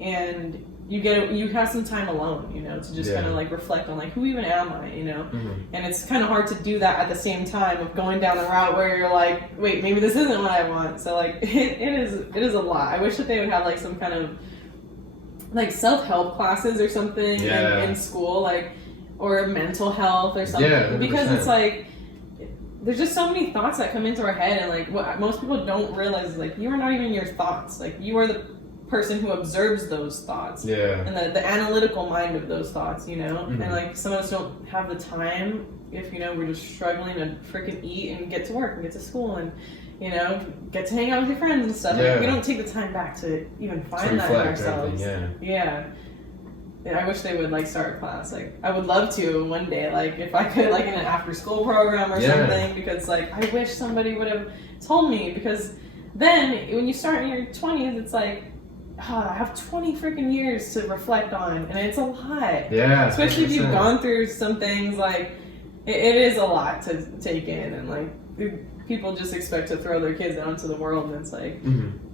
and you have some time alone, to just kind of like reflect on like who even am I, and it's kind of hard to do that at the same time of going down the route where you're like, wait, maybe this isn't what I want. So like it is a lot. I wish that they would have like some kind of like self-help classes or something in school, like, or mental health or something, because it's like there's just so many thoughts that come into our head, and like what most people don't realize is like you are not even your thoughts, like you are the person who observes those thoughts and the analytical mind of those thoughts, and like some of us don't have the time if we're just struggling to freaking eat and get to work and get to school and get to hang out with your friends and stuff. Like, we don't take the time back to even find that in ourselves. I wish they would like start a class. Like I would love to one day, like if I could, like in an after school program or something, because like I wish somebody would have told me, because then when you start in your 20s, it's like, I have 20 freaking years to reflect on, and it's a lot. Yeah. Especially 100%. If you've gone through some things, like it is a lot to take in, and like people just expect to throw their kids out into the world, and it's like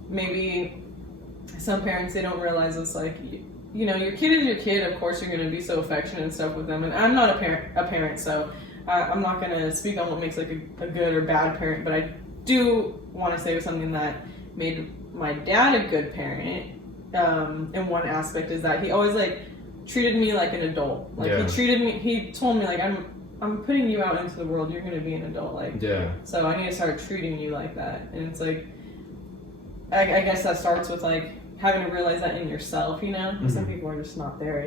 maybe some parents, they don't realize it's like your kid is your kid. Of course you're going to be so affectionate and stuff with them, and I'm not a parent, so I'm not going to speak on what makes like a good or bad parent, but I do want to say something that made my dad a good parent in one aspect, is that he always like treated me like an adult. Like he told me like I'm putting you out into the world, you're going to be an adult, like so I need to start treating you like that. And it's like I guess that starts with like having to realize that in yourself, some people are just not there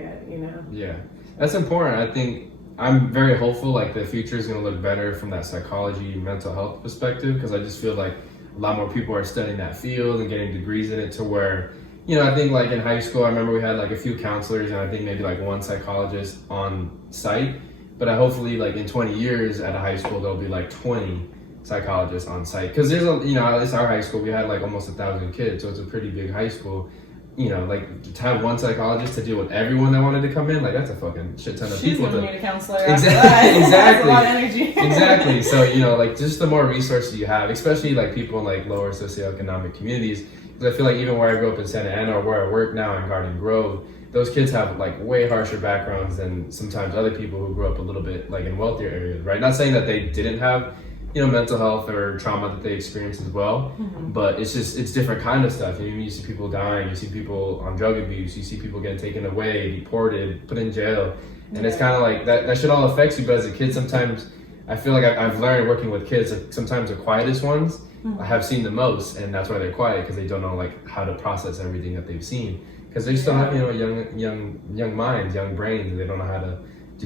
yet, that's important. I think I'm very hopeful like the future is going to look better from that psychology mental health perspective, because I just feel like a lot more people are studying that field and getting degrees in it, to where I think like in high school I remember we had like a few counselors and I think maybe like one psychologist on site. But hopefully, like in 20 years at a high school, there'll be like 20 psychologists on site. Because there's at least our high school, we had like almost 1,000 kids, so it's a pretty big high school. Like to have one psychologist to deal with everyone that wanted to come in, like that's a fucking shit ton of people. She's going to need a counselor. Exactly. That's a lot of energy. Exactly. So like just the more resources you have, especially like people in like lower socioeconomic communities. Because I feel like even where I grew up in Santa Ana, or where I work now in Garden Grove, those kids have like way harsher backgrounds than sometimes other people who grew up a little bit like in wealthier areas, right? Not saying that they didn't have, mental health or trauma that they experienced as well, but it's different kind of stuff. You see people dying, you see people on drug abuse, you see people getting taken away, deported, put in jail, and it's kind of like that shit all affects you. But as a kid, sometimes I feel like I've learned working with kids that sometimes the quietest ones I have seen the most, and that's why they're quiet, because they don't know like how to process everything that they've seen. Because they still have young minds, young brains, and they don't know how to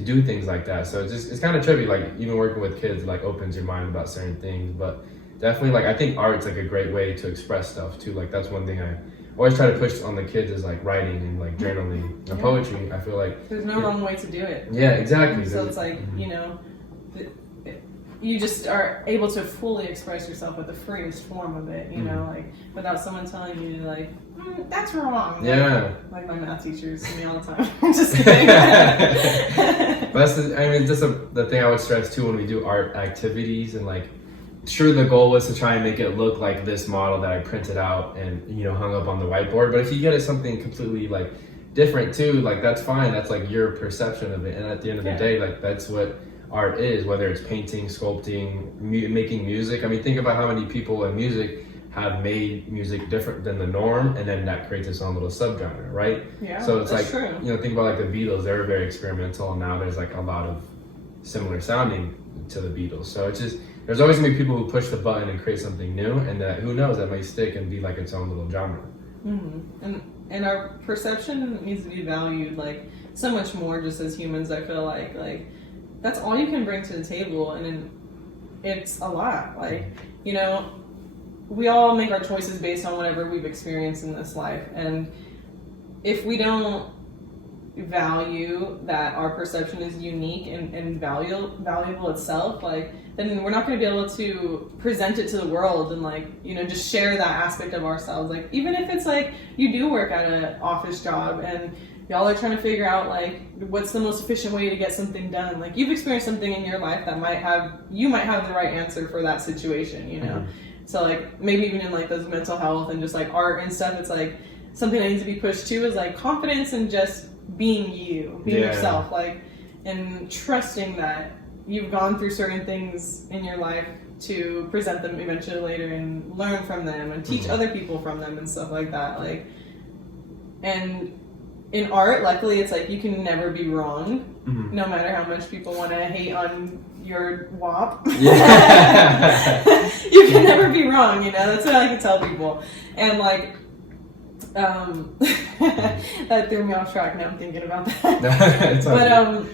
do things like that. So it's kind of trippy. Like even working with kids like opens your mind about certain things. But definitely like I think art's like a great way to express stuff too. Like that's one thing I always try to push on the kids, is like writing and like journaling and poetry. I feel like there's no wrong way to do it. Yeah, exactly. So it's like you just are able to fully express yourself with the freest form of it, like without someone telling you like, that's wrong. Like my math teachers to me all the time. I'm just kidding. But that's the thing I would stress too when we do art activities, and like, sure, the goal was to try and make it look like this model that I printed out and hung up on the whiteboard. But if you get it something completely like different too, like that's fine. That's like your perception of it. And at the end of the day, like that's what art is, whether it's painting, sculpting, making music. I mean, think about how many people in music have made music different than the norm, and then that creates its own little subgenre, right? Yeah, so it's like, true. you know, think about like the Beatles. They were very experimental, and now there's like a lot of similar sounding to the Beatles. So it's just, there's always gonna be people who push the button and create something new, and that, who knows, that might stick and be like its own little genre. And our perception needs to be valued like so much more, just as humans. I feel like that's all you can bring to the table, and it's a lot. Like, you know, we all make our choices based on whatever we've experienced in this life, and if we don't value that our perception is unique and valuable itself, like, then we're not going to be able to present it to the world and, like, you know, just share that aspect of ourselves. Like, even if it's like you do work at an office job and y'all are trying to figure out like what's the most efficient way to get something done, like, you've experienced something in your life that you might have the right answer for that situation, you know. So like maybe even in like those mental health and just like art and stuff, it's like something that needs to be pushed too is like confidence and just being yourself, like, and trusting that you've gone through certain things in your life to present them eventually later and learn from them and teach other people from them and stuff like that. Like, and in art, luckily, it's like you can never be wrong, no matter how much people want to hate on your WAP. Yeah. You can never be wrong, you know. That's what I like to tell people. And like, that threw me off track. Now I'm thinking about that. But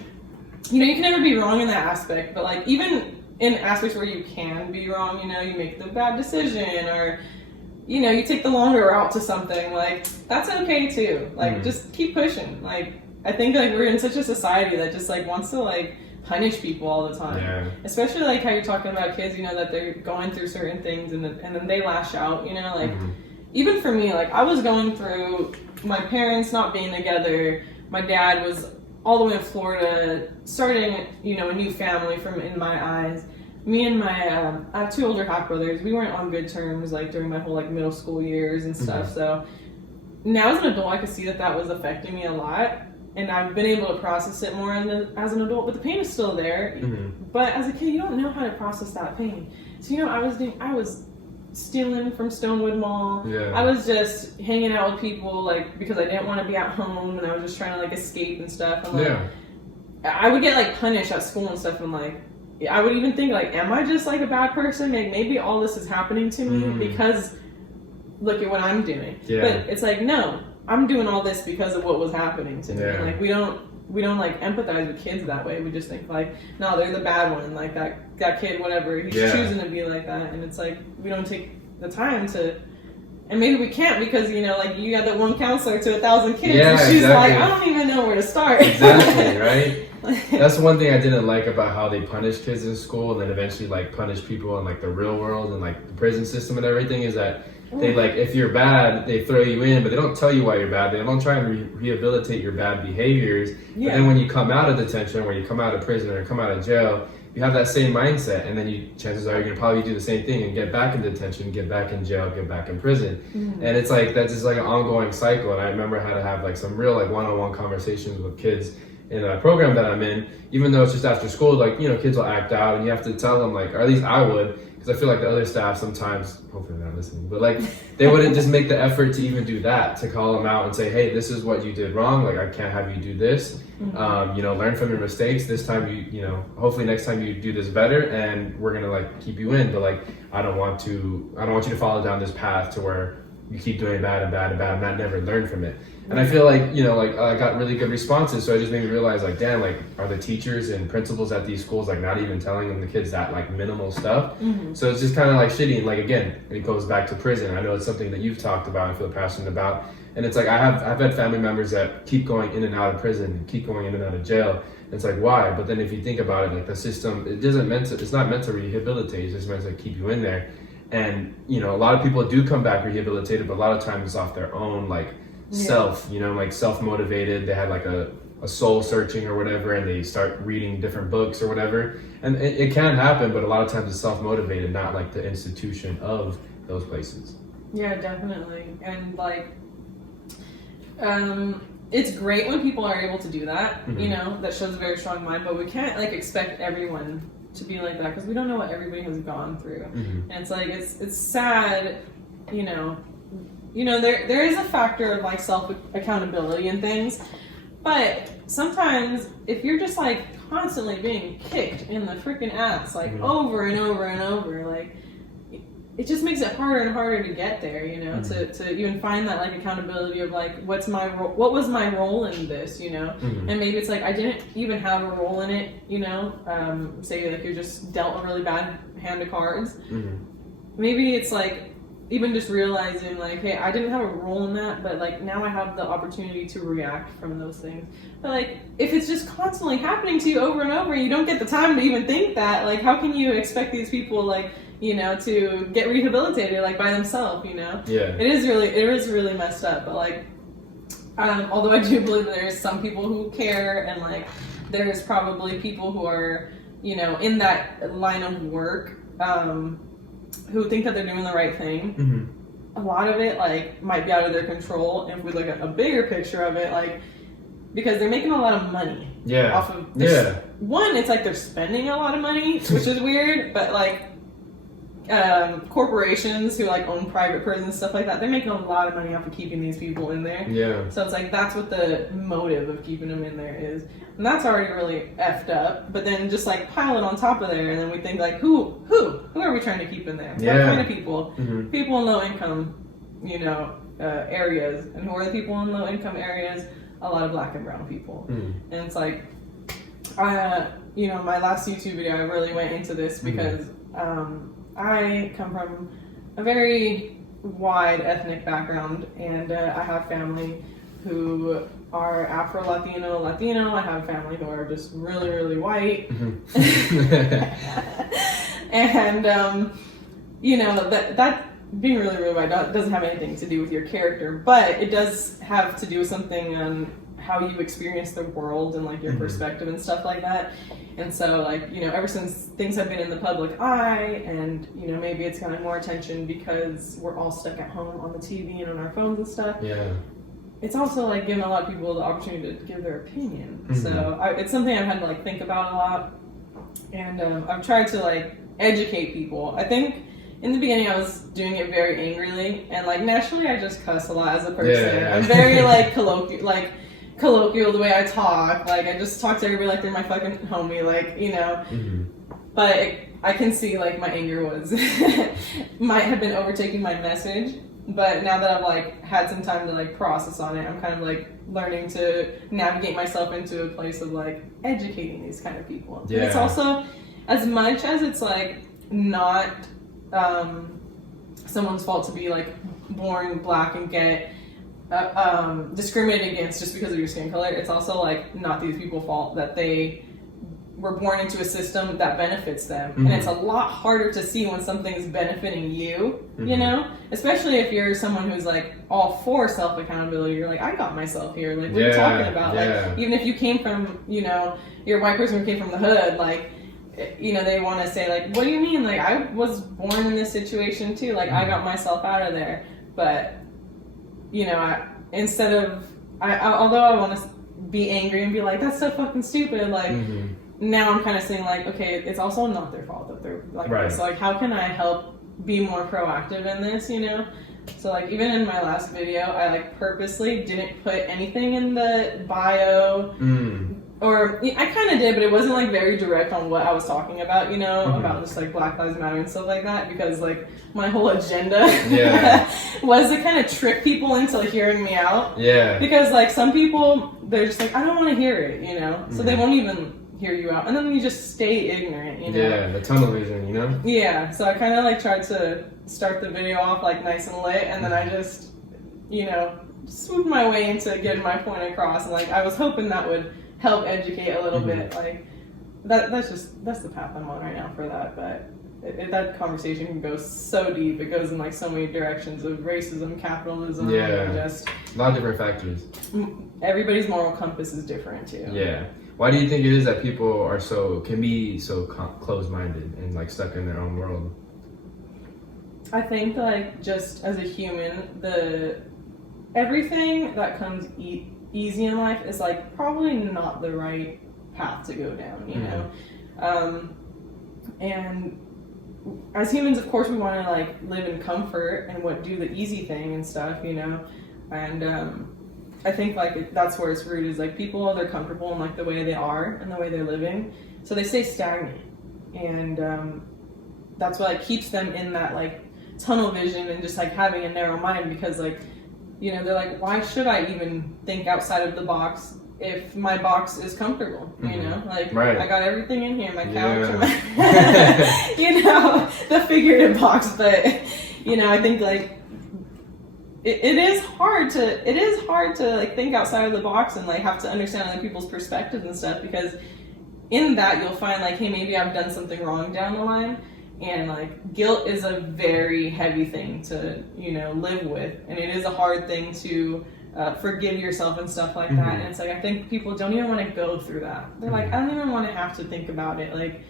you know, you can never be wrong in that aspect. But like, even in aspects where you can be wrong, you know, you make the bad decision, or you know, you take the longer route to something, like, that's okay too. Like, just keep pushing. Like, I think like we're in such a society that just like wants to like punish people all the time. Yeah. Especially like how you're talking about kids, you know, that they're going through certain things and then they lash out, you know, like even for me, like I was going through my parents not being together. My dad was all the way in Florida, starting, you know, a new family from in my eyes. Me and my, I have two older half brothers. We weren't on good terms like during my whole like middle school years and stuff. So now as an adult, I could see that was affecting me a lot, and I've been able to process it more as an adult. But the pain is still there. But as a kid, you don't know how to process that pain. So, you know, I was stealing from Stonewood Mall. Yeah. I was just hanging out with people like because I didn't want to be at home, and I was just trying to like escape and stuff. And like, I would get like punished at school and stuff, and like, I would even think like, am I just like a bad person? Like maybe all this is happening to me because look at what I'm doing. Yeah. But it's like, no, I'm doing all this because of what was happening to me. Like we don't like empathize with kids that way. We just think like, no, they're the bad one. Like that kid, whatever, he's choosing to be like that. And it's like, we don't take the time to, and maybe we can't because, you know, like you got that one counselor to 1,000 kids and she's like, I don't even know where to start. Exactly, right? That's one thing I didn't like about how they punish kids in school and then eventually like punish people in like the real world and like the prison system and everything, is that they like, if you're bad, they throw you in, but they don't tell you why you're bad. They don't try and rehabilitate your bad behaviors. But then when you come out of detention, or you come out of prison or come out of jail, you have that same mindset, and then chances are you're gonna probably do the same thing and get back in detention, get back in jail, get back in prison. And it's like, that's just like an ongoing cycle. And I remember I had to have like some real like one-on-one conversations with kids in a program that I'm in, even though it's just after school, like, you know, kids will act out and you have to tell them, like, or at least I would, because I feel like the other staff sometimes, hopefully they're not listening, but like they wouldn't just make the effort to even do that, to call them out and say, hey, this is what you did wrong, like I can't have you do this. You know, learn from your mistakes. This time you know, hopefully next time you do this better, and we're gonna like keep you in. But like I don't want you to follow down this path to where you keep doing bad and not never learn from it. And I feel like, you know, like I got really good responses, so it just made me realize, like, damn, like, are the teachers and principals at these schools like not even telling them the kids that like minimal stuff? So it's just kind of like shitty. And like, again, it goes back to prison. I know it's something that you've talked about and feel passionate about. And it's like I've had family members that keep going in and out of prison, keep going in and out of jail. And it's like, why? But then if you think about it, like the system, it's not meant to rehabilitate. It's just meant to keep you in there. And, you know, a lot of people do come back rehabilitated, but a lot of times it's off their own, like, self, you know, like self-motivated. They had like a soul searching or whatever, and they start reading different books or whatever. And it can happen, but a lot of times it's self-motivated, not like the institution of those places. Yeah, definitely. And like, it's great when people are able to do that, Mhm. you know, that shows a very strong mind, but we can't like expect everyone to be like that because we don't know what everybody has gone through. Mhm. And it's like it's sad, you know, there is a factor of like self accountability and things, but sometimes if you're just like constantly being kicked in the freaking ass like Mhm. over and over and over, like it just makes it harder and harder to get there, you know, Mhm. to even find that like accountability of like what was my role in this, you know. Mhm. And maybe it's like I didn't even have a role in it, you know. Say like you're just dealt a really bad hand of cards. Mhm. Maybe it's like even just realizing like, hey, I didn't have a role in that, but like now I have the opportunity to react from those things. But like if it's just constantly happening to you over and over and you don't get the time to even think that, like how can you expect these people like, you know, to get rehabilitated like by themselves, you know? Yeah. It is really messed up, but like although I do believe that there's some people who care and like there's probably people who are, you know, in that line of work who think that they're doing the right thing. Mhm. A lot of it like might be out of their control, and if we look at a bigger picture of it, like because they're making a lot of money Yeah. off of Yeah. one, it's like they're spending a lot of money, which is weird, but like corporations who like own private prisons and stuff like that, they're making a lot of money off of keeping these people in there. Yeah. So it's like that's what the motive of keeping them in there is, and that's already really effed up. But then just like pile it on top of there, and then we think like who are we trying to keep in there? Yeah. What kind of people? Mhm. People in low income, you know, areas, and who are the people in low income areas? A lot of black and brown people, Mhm. and it's like, you know, my last YouTube video, I really went into this because I come from a very wide ethnic background, and I have family who are Latino. I have family who are just really white. Mhm. And you know, that being really white doesn't have anything to do with your character, but it does have to do with something on how you experience the world and like your perspective and stuff like that. And so like, you know, ever since things have been in the public eye, and you know, maybe it's gotten more attention because we're all stuck at home on the TV and on our phones and stuff, Yeah. it's also like given a lot of people the opportunity to give their opinion. Mhm. So it's something I've had to like think about a lot, and I've tried to like educate people. I think in the beginning I was doing it very angrily, and like naturally I just cuss a lot as a person. Yeah. I'm very like colloquial the way I talk. Like I just talk to everybody like they're my fucking homie, like, you know. Mhm. But I can see like my anger might have been overtaking my message. But now that I've like had some time to like process on it, I'm kind of like learning to navigate myself into a place of like educating these kind of people. Yeah. And it's also, as much as it's like not someone's fault to be like born black and get discriminated against just because of your skin color, it's also like not these people's fault that they were born into a system that benefits them. Mm-hmm. And it's a lot harder to see when something's benefiting you, Mm-hmm. you know, especially if you're someone who's like all for self accountability. You're like, I got myself here, like what are you talking about? Like even if you came from, you know, you're a white person who came from the hood, like, you know, they want to say like, what do you mean? Like I was born in this situation too, like I got myself out of there. But you know, although I want to be angry and be like, that's so fucking stupid, like now I'm kind of saying like, okay, it's also not their fault that they're like this. So like, how can I help be more proactive in this, you know? So like, even in my last video, I like purposely didn't put anything in the bio, or I kind of did, but it wasn't like very direct on what I was talking about, you know, about just like Black Lives Matter and stuff like that, because like my whole agenda was to kind of trick people into like hearing me out. Yeah. Because like some people, they're just like, I don't want to hear it, you know, so they won't even hear you out, and then you just stay ignorant, you know. Yeah, the tunnel vision, you know. Yeah. So I kind of like tried to start the video off like nice and lit, and then I just, you know, swooped my way into getting my point across, and like I was hoping that would help educate a little bit. Like that's the path I'm on right now for that. But that conversation can go so deep. It goes in like so many directions of racism, capitalism, and just a lot of different factors. Everybody's moral compass is different too. Yeah. Why do you think it is that people can be so closed-minded and like stuck in their own world? I think like just as a human, everything that comes easy in life is like probably not the right path to go down, you know. And as humans, of course, we want to like live in comfort and do the easy thing and stuff, you know. And I think like that's where it's rooted, is like people, they're comfortable in like the way they are and the way they're living, so they stay stagnant, and that's what like keeps them in that like tunnel vision and just like having a narrow mind, because like, you know, they're like, why should I even think outside of the box if my box is comfortable, you know, like I got everything in here, my couch, and my you know, the figurative box. But you know, I think like it is hard to like think outside of the box and like have to understand other people's perspectives and stuff, because in that you'll find like, hey, maybe I've done something wrong down the line, and like guilt is a very heavy thing to, you know, live with, and it is a hard thing to forgive yourself and stuff like that. And it's like, I think people don't even want to go through that. They're like, I don't even want to have to think about it. Like,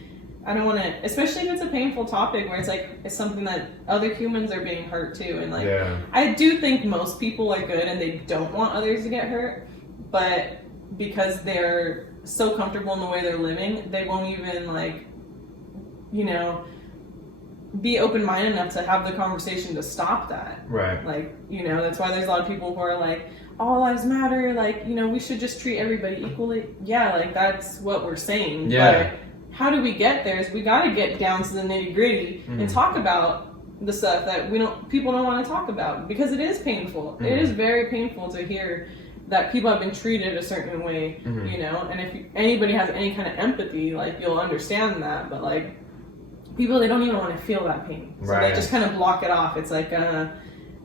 I don't want to, especially if it's a painful topic where it's like, it's something that other humans are being hurt too. And like, I do think most people are good and they don't want others to get hurt, but because they're so comfortable in the way they're living, they won't even like, you know, be open-minded enough to have the conversation to stop that. Right. Like, you know, that's why there's a lot of people who are like, all lives matter, like, you know, we should just treat everybody equally. Yeah, like that's what we're saying. Yeah. But how do we get there is we got to get down to the nitty-gritty and talk about the stuff that people don't want to talk about, because it is painful. It is very painful to hear that people have been treated a certain way, you know, and if anybody has any kind of empathy, like you'll understand that. But like, people, they don't even want to feel that pain, so they just kind of block it off. It's like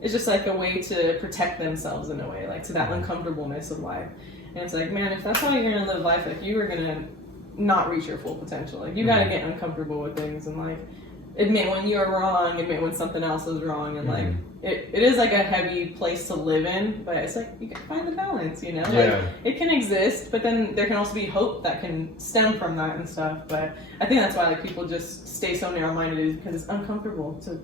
it's just like a way to protect themselves in a way, like to that uncomfortableness of life. And it's like, man, if that's how you're gonna live life, like you are gonna not reach your full potential. Like you gotta get uncomfortable with things and like admit when you're wrong, admit when something else is wrong, and like it is like a heavy place to live in, but it's like you can find the balance, you know. Like it can exist, but then there can also be hope that can stem from that and stuff. But I think that's why like people just stay so narrow-minded, because it's uncomfortable to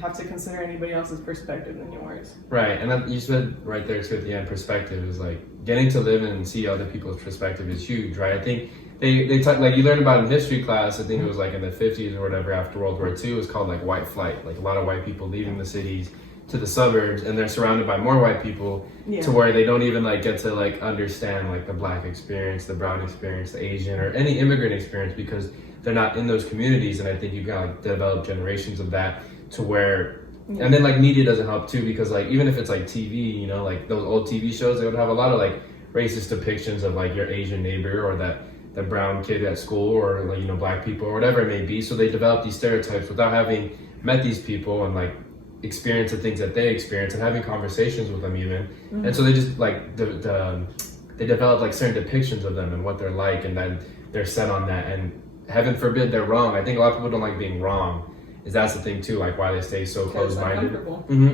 have to consider anybody else's perspective than yours. Right, and that, you said right there too at the end, perspective is like getting to live and see other people's perspective is huge, right? I think they talk, like you learned about in history class, I think it was like in the 50s or whatever, after World War II, it was called like white flight, like a lot of white people leaving the cities to the suburbs, and they're surrounded by more white people to where they don't even like get to like understand like the black experience, the brown experience, the Asian, or any immigrant experience, because they're not in those communities. And I think you got like develop generations of that to where, and then like media doesn't help too, because like even if it's like TV, you know, like those old TV shows, they would have a lot of like racist depictions of like your Asian neighbor or the brown kid at school, or like, you know, black people or whatever it may be. So they develop these stereotypes without having met these people and like experience the things that they experience and having conversations with them even. And so they just like they develop like certain depictions of them and what they're like, and then they're set on that, and heaven forbid they're wrong. I think a lot of people don't like being wrong. That's the thing too, like why they stay so close-minded.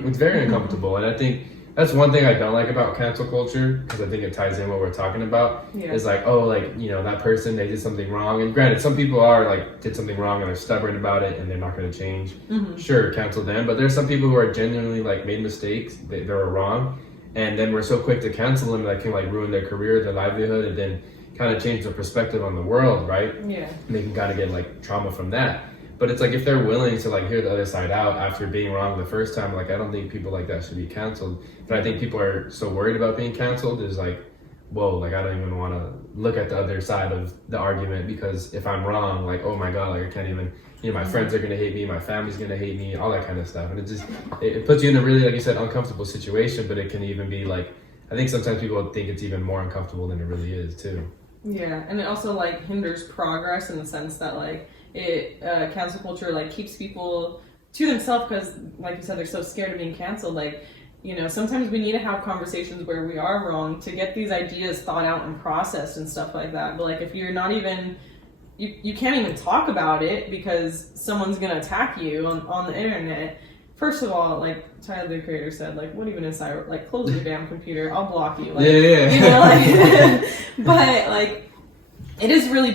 It's very uncomfortable. And I think that's one thing I don't like about cancel culture, because I think it ties in what we're talking about. Is like, oh, like, you know, that person, they did something wrong. And granted, some people are like, did something wrong and they're stubborn about it and they're not going to change. Sure, cancel them. But there's some people who are genuinely like made mistakes, they were wrong, and then we're so quick to cancel them that can like ruin their career, their livelihood, and then kind of change their perspective on the world, right? And they can kind of get like trauma from that. But it's like, if they're willing to like hear the other side out after being wrong the first time, like I don't think people like that should be canceled. But I think people are so worried about being canceled is like, whoa, like I don't even want to look at the other side of the argument, because if I'm wrong, like, oh my God, like I can't even, you know, my friends are going to hate me, my family's going to hate me, all that kind of stuff. And it just, it puts you in a really, like you said, uncomfortable situation, but it can even be like, I think sometimes people think it's even more uncomfortable than it really is too. Yeah, and it also like hinders progress in the sense that like, cancel culture like keeps people to themselves, because like you said, they're so scared of being canceled. Like, you know, sometimes we need to have conversations where we are wrong to get these ideas thought out and processed and stuff like that. But like, if you're not even, you can't even talk about it because someone's gonna attack you on the internet. First of all, like Tyler the Creator said, like, what even is cyber? Like, close your damn computer, I'll block you. Like, you know, like, but like, It is really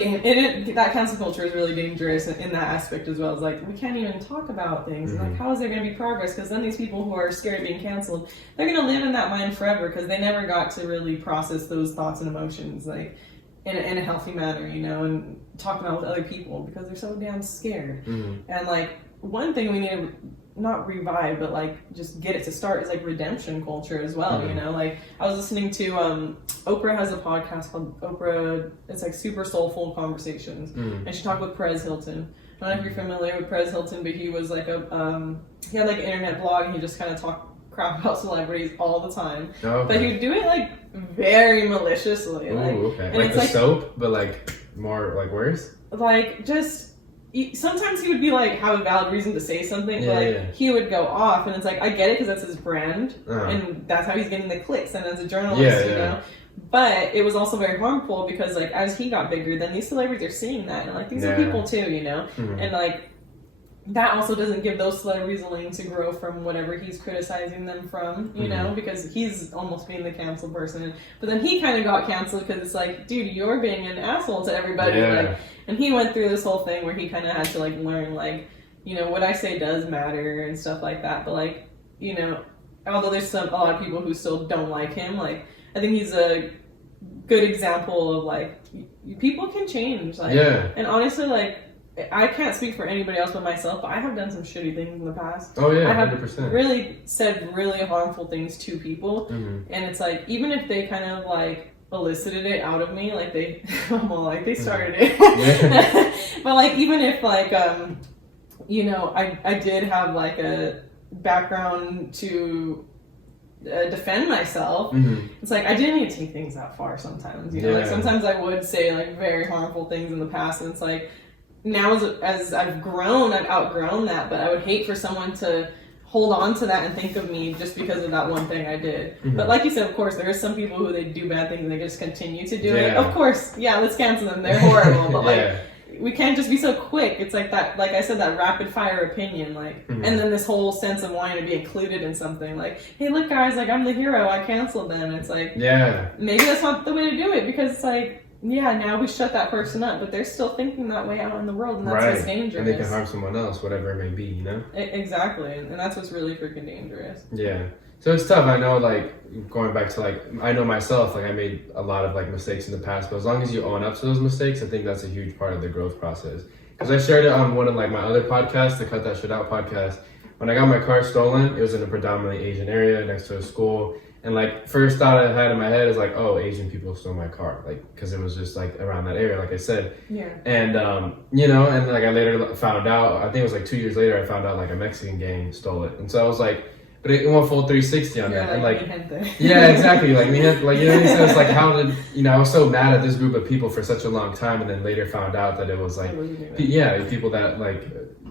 that cancel culture is really dangerous in that aspect as well. It's like we can't even talk about things. Mm-hmm. Like, how is there going to be progress? Because then these people who are scared of being canceled, they're going to live in that mind forever because they never got to really process those thoughts and emotions like in a healthy manner, you know, and talk about with other people because they're so damn scared. Mm-hmm. And like one thing we need to not revive, but like just get it to start is like redemption culture as well. Mm-hmm. You know, like I was listening to Oprah has a podcast called Oprah. It's like super soulful conversations, mm-hmm. and she talked with Perez Hilton. I don't know if you're familiar with Perez Hilton, but he was like he had like an internet blog and he just kind of talked crap about celebrities all the time. Oh, okay. But he would do it like very maliciously. Ooh, like, okay. Like the like, soap, but like more like worse. Like just. Sometimes he would be like have a valid reason to say something, but like he would go off, and it's like I get it because that's his brand, and that's how he's getting the clicks. And as a journalist, you know, but it was also very harmful because like as he got bigger, then these celebrities are seeing that, and like these are people too, you know, and like that also doesn't give those celebrities a lane to grow from whatever he's criticizing them from, you know, because he's almost being the canceled person. But then he kind of got canceled because it's like, dude, you're being an asshole to everybody. Like, and he went through this whole thing where he kind of had to like learn, like, you know, what I say does matter and stuff like that. But like, you know, although there's a lot of people who still don't like him, like, I think he's a good example of like, people can change. Like, and honestly, like, I can't speak for anybody else but myself, but I have done some shitty things in the past. Oh yeah, I have 100%. Really said really harmful things to people, and it's like even if they kind of like elicited it out of me, like they, well, like they started it, but like even if like you know, I did have like a background to defend myself. It's like I didn't even take things that far sometimes. You know, like sometimes I would say like very harmful things in the past, and it's like. Now as I've grown, I've outgrown that, but I would hate for someone to hold on to that and think of me just because of that one thing I did. But like you said, of course, there are some people who they do bad things and they just continue to do it. Of course, let's cancel them. They're horrible, but like we can't just be so quick. It's like that, like I said, that rapid fire opinion, like, and then this whole sense of wanting to be included in something. Like, hey, look, guys, like I'm the hero. I canceled them. It's like, maybe that's not the way to do it because it's like. Now we shut that person up, but they're still thinking that way out in the world, and that's what's dangerous. And they can harm someone else, whatever it may be, you know? Exactly, and that's what's really freaking dangerous. Yeah. So it's tough. I know, like, going back to, like, I know myself, like, I made a lot of, like, mistakes in the past, but as long as you own up to those mistakes, I think that's a huge part of the growth process. Because I shared it on one of, like, my other podcasts, the Cut That Shit Out podcast. When I got my car stolen, it was in a predominantly Asian area next to a school. And like first thought I had in my head is like, oh, Asian people stole my car, like because it was just like around that area, like I said. And you know, and like I later found out, I think it was like 2 years later, I found out like a Mexican gang stole it, and so I was like, but it went full 360 on that, and like, exactly, like you know, what I mean? So it's like, how did I was so mad at this group of people for such a long time, and then later found out that it was like, people that like.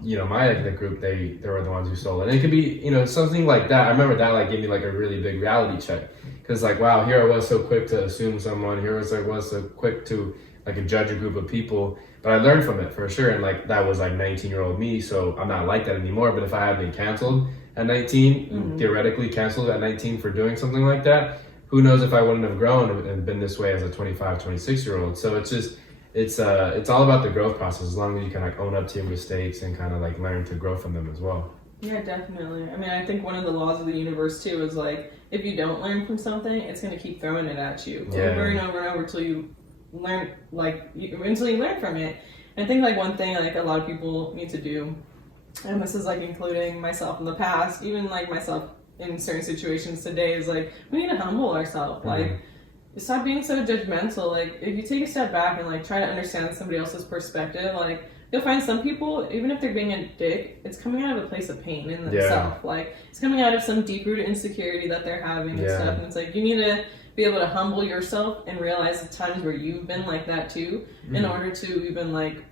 You know, my ethnic group, they were the ones who stole it. And it could be, you know, something like that. I remember that like gave me like a really big reality check. Because like, wow, here I was so quick to assume someone. Here I was so quick to like judge a group of people. But I learned from it for sure. And like, that was like 19-year-old me. So I'm not like that anymore. But if I had been canceled at 19, theoretically canceled at 19 for doing something like that, who knows if I wouldn't have grown and been this way as a 25, 26-year-old. So it's just... It's all about the growth process as long as you can like own up to your mistakes and kind of like learn to grow from them as well. Yeah, definitely. I mean, I think one of the laws of the universe too is like if you don't learn from something, it's going to keep throwing it at you over and over and over until you learn until you learn from it. And I think like one thing like a lot of people need to do, and this is like including myself in the past, even like myself in certain situations today, is like we need to humble ourselves. Like. Stop being so judgmental. Like, if you take a step back and, like, try to understand somebody else's perspective, like, you'll find some people, even if they're being a dick, it's coming out of a place of pain in themselves. Like, it's coming out of some deep-rooted insecurity that they're having and stuff. And it's like, you need to be able to humble yourself and realize the times where you've been like that, too, in order to even, like,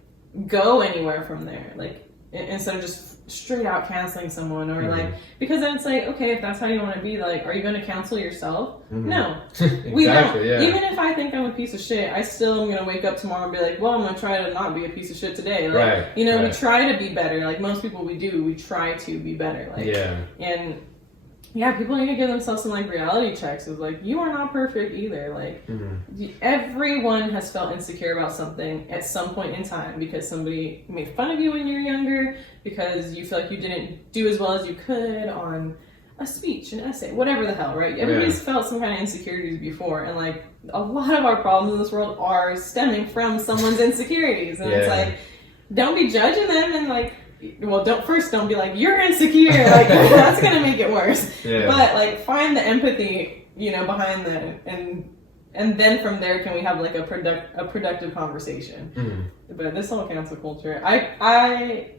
go anywhere from there. Like, instead of just straight out canceling someone or like, because then it's like, okay, if that's how you want to be, like, are you going to cancel yourself? No, we don't. Even if I think I'm a piece of shit, I still am going to wake up tomorrow and be like, well, I'm going to try to not be a piece of shit today. Like, you know, we try to be better. Like most people we try to be better. Like, and yeah, people need to give themselves some like reality checks of like, you are not perfect either. Like everyone has felt insecure about something at some point in time because somebody made fun of you when you were younger, because you feel like you didn't do as well as you could on a speech, an essay, whatever the hell, right? Everybody's felt some kind of insecurities before, and like a lot of our problems in this world are stemming from someone's insecurities, and it's like, don't be judging them and like, well, don't be like, you're insecure, like that's gonna make it worse. But like, find the empathy, you know, behind that, and then from there can we have like a productive conversation. But this whole cancel culture, I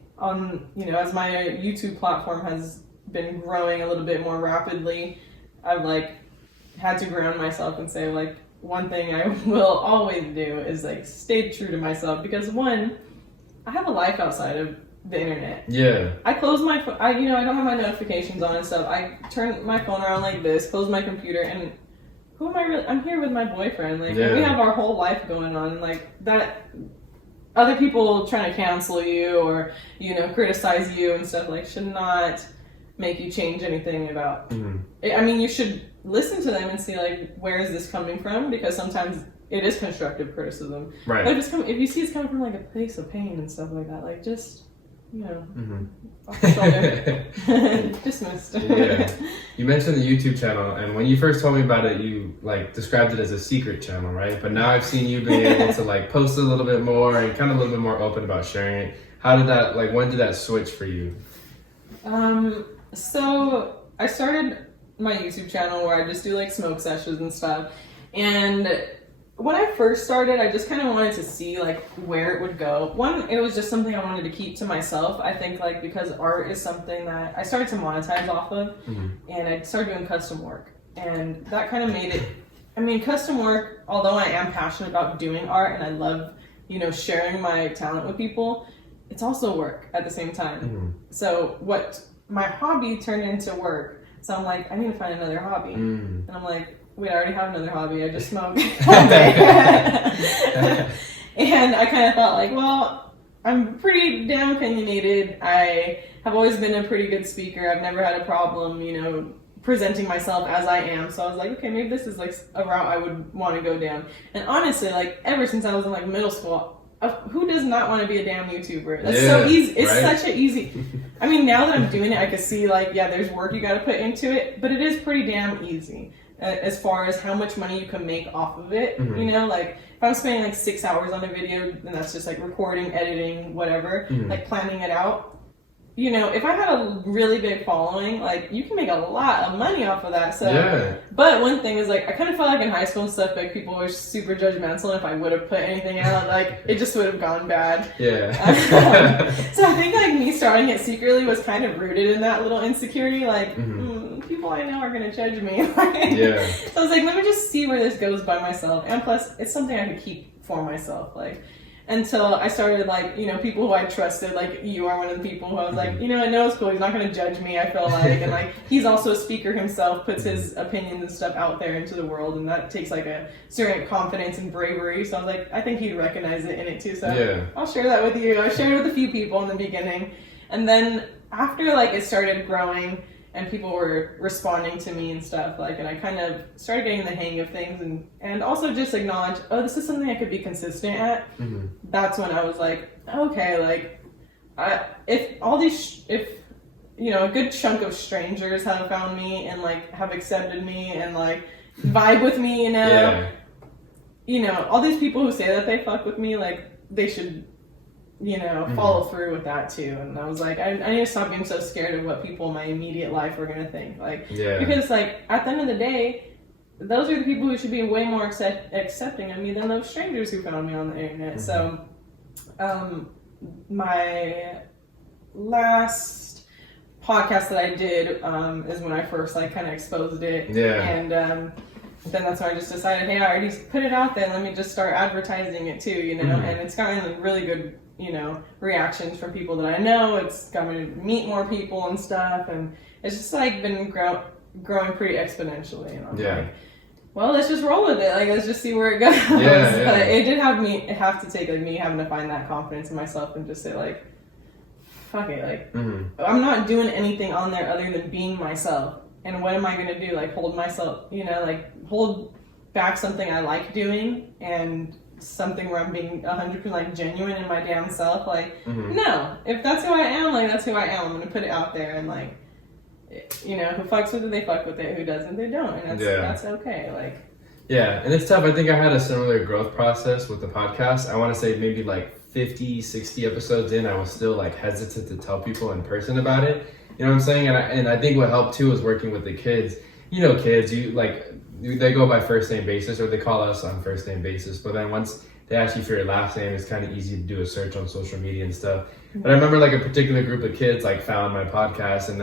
you know, as my YouTube platform has been growing a little bit more rapidly, I've like had to ground myself and say like, one thing I will always do is like stay true to myself, because one, I have a life outside of the internet. I close my you know, I don't have my notifications on and stuff. I turn my phone around like this, close my computer, and who am I really? I'm here with my boyfriend. Like we have our whole life going on. Like that, other people trying to cancel you or, you know, criticize you and stuff like should not make you change anything about. I mean, you should listen to them and see like, where is this coming from? Because sometimes it is constructive criticism. But if you see it's coming from like a place of pain and stuff like that, like just, you know, off the shoulder. Dismissed. You mentioned the YouTube channel, and when you first told me about it, you like described it as a secret channel, right? But now I've seen you be able to like post a little bit more and kind of a little bit more open about sharing it. How did that, like, when did that switch for you? So I started my YouTube channel where I just do like smoke sessions and stuff, and when I first started, I just kind of wanted to see like where it would go. One, it was just something I wanted to keep to myself. I think like because art is something that I started to monetize off of, and I started doing custom work, and that kind of made it. I mean, custom work, although I am passionate about doing art and I love, you know, sharing my talent with people, it's also work at the same time. So what my hobby turned into work. So I'm like, I need to find another hobby, and I'm like, wait, I already have another hobby. I just smoke all day. And I kind of thought like, well, I'm pretty damn opinionated. I have always been a pretty good speaker. I've never had a problem, you know, presenting myself as I am. So I was like, okay, maybe this is like a route I would want to go down. And honestly, like ever since I was in like middle school, who does not want to be a damn YouTuber? That's so easy. It's such an easy. I mean, now that I'm doing it, I can see like, yeah, there's work you got to put into it, but it is pretty damn easy. As far as how much money you can make off of it, you know, like if I'm spending like 6 hours on a video, then that's just like recording, editing, whatever, like planning it out. You know, if I had a really big following, like you can make a lot of money off of that. So, but one thing is like, I kind of felt like in high school and stuff, like people were super judgmental. And if I would have put anything out, like it just would have gone bad. So I think like me starting it secretly was kind of rooted in that little insecurity. Like, people I know are going to judge me. So I was like, let me just see where this goes by myself. And plus, it's something I could keep for myself. Like, until I started, like, you know, people who I trusted, like, you are one of the people who I was like, you know, I know it's cool, he's not going to judge me, I feel like, and, like, he's also a speaker himself, puts his opinions and stuff out there into the world, and that takes, like, a certain confidence and bravery, so I was like, I think he'd recognize it in it, too, so I'll share that with you. I shared it with a few people in the beginning, and then after, like, it started growing, and people were responding to me and stuff, like, and I kind of started getting the hang of things, and also just acknowledge, oh, this is something I could be consistent at. That's when I was like, okay, like, if you know, a good chunk of strangers have found me and like have accepted me and like vibe with me, you know, all these people who say that they fuck with me, like, they should, you know, follow through with that too. And I was like, I need to stop being so scared of what people in my immediate life are going to think. Like, because like at the end of the day, those are the people who should be way more accepting of me than those strangers who found me on the internet. So, my last podcast that I did is when I first like kind of exposed it. And then that's when I just decided, hey, I already put it out there, let me just start advertising it too, you know. And it's gotten really good, you know, reactions from people that I know. It's gotten me to meet more people and stuff, and it's just like been growing pretty exponentially. And I'm like, well, let's just roll with it. Like, let's just see where it goes. But it did have to take like me having to find that confidence in myself and just say like, fuck it, like I'm not doing anything on there other than being myself. and what am I going to do? Like hold myself, like hold back something I like doing and something where I'm being 100% like genuine in my damn self. Like, no, if that's who I am, like that's who I am. I'm going to put it out there and like, who fucks with it, they fuck with it. Who doesn't, they don't. And that's okay. Like, yeah, and it's tough. I think I had a similar growth process with the podcast. I want to say maybe like 50, 60 episodes in, I was still like hesitant to tell people in person about it. You know what I'm saying? And I think what helped too was working with the kids. Kids, they go by first name basis, or they call us on first name basis. But then once they ask you for your last name, it's kind of easy to do a search on social media and stuff. But I remember like a particular group of kids like found my podcast, and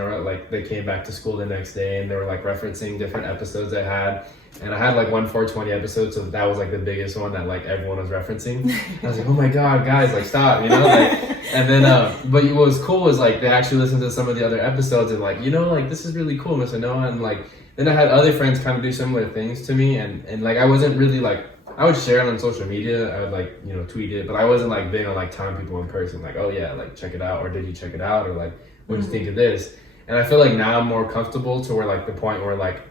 they came back to school the next day, and they were like referencing different episodes I had. And I had like one 420 episode, so that was like the biggest one that like everyone was referencing. I was like, oh my god, guys, like stop, and then but what was cool was like they actually listened to some of the other episodes and like, like this is really cool, Mr. Noah. And like then I had other friends kind of do similar things to me, and like I wasn't really like, I would share it on social media, I would like tweet it, but I wasn't like big on like telling people in person like, oh yeah, like check it out, or did you check it out, or like what'd you think of this. And I feel like now I'm more comfortable to where like the point where like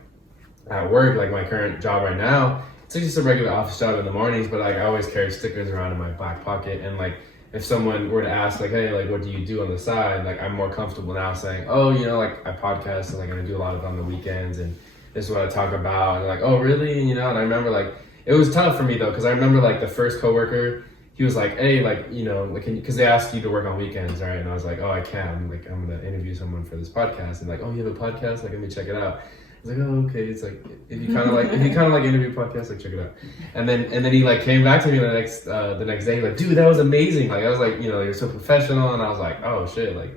at work, like my current job right now, it's just a regular office job in the mornings, but like I always carry stickers around in my back pocket. And like if someone were to ask like, hey, like what do you do on the side, like I'm more comfortable now saying, oh, like I podcast and like I do a lot of it on the weekends and this is what I talk about. And they're like, oh really? And I remember like it was tough for me though, because I remember like the first coworker, he was like, hey, like because they asked you to work on weekends, right? And I was like, oh, I can, like I'm gonna interview someone for this podcast. And like, oh, you have a podcast, like let me check it out. I was like, oh, okay. It's like if you kind of like interview podcasts, like check it out. And then he like came back to me the next day, like, dude, that was amazing. Like I was like, you're so professional, and I was like, oh shit, like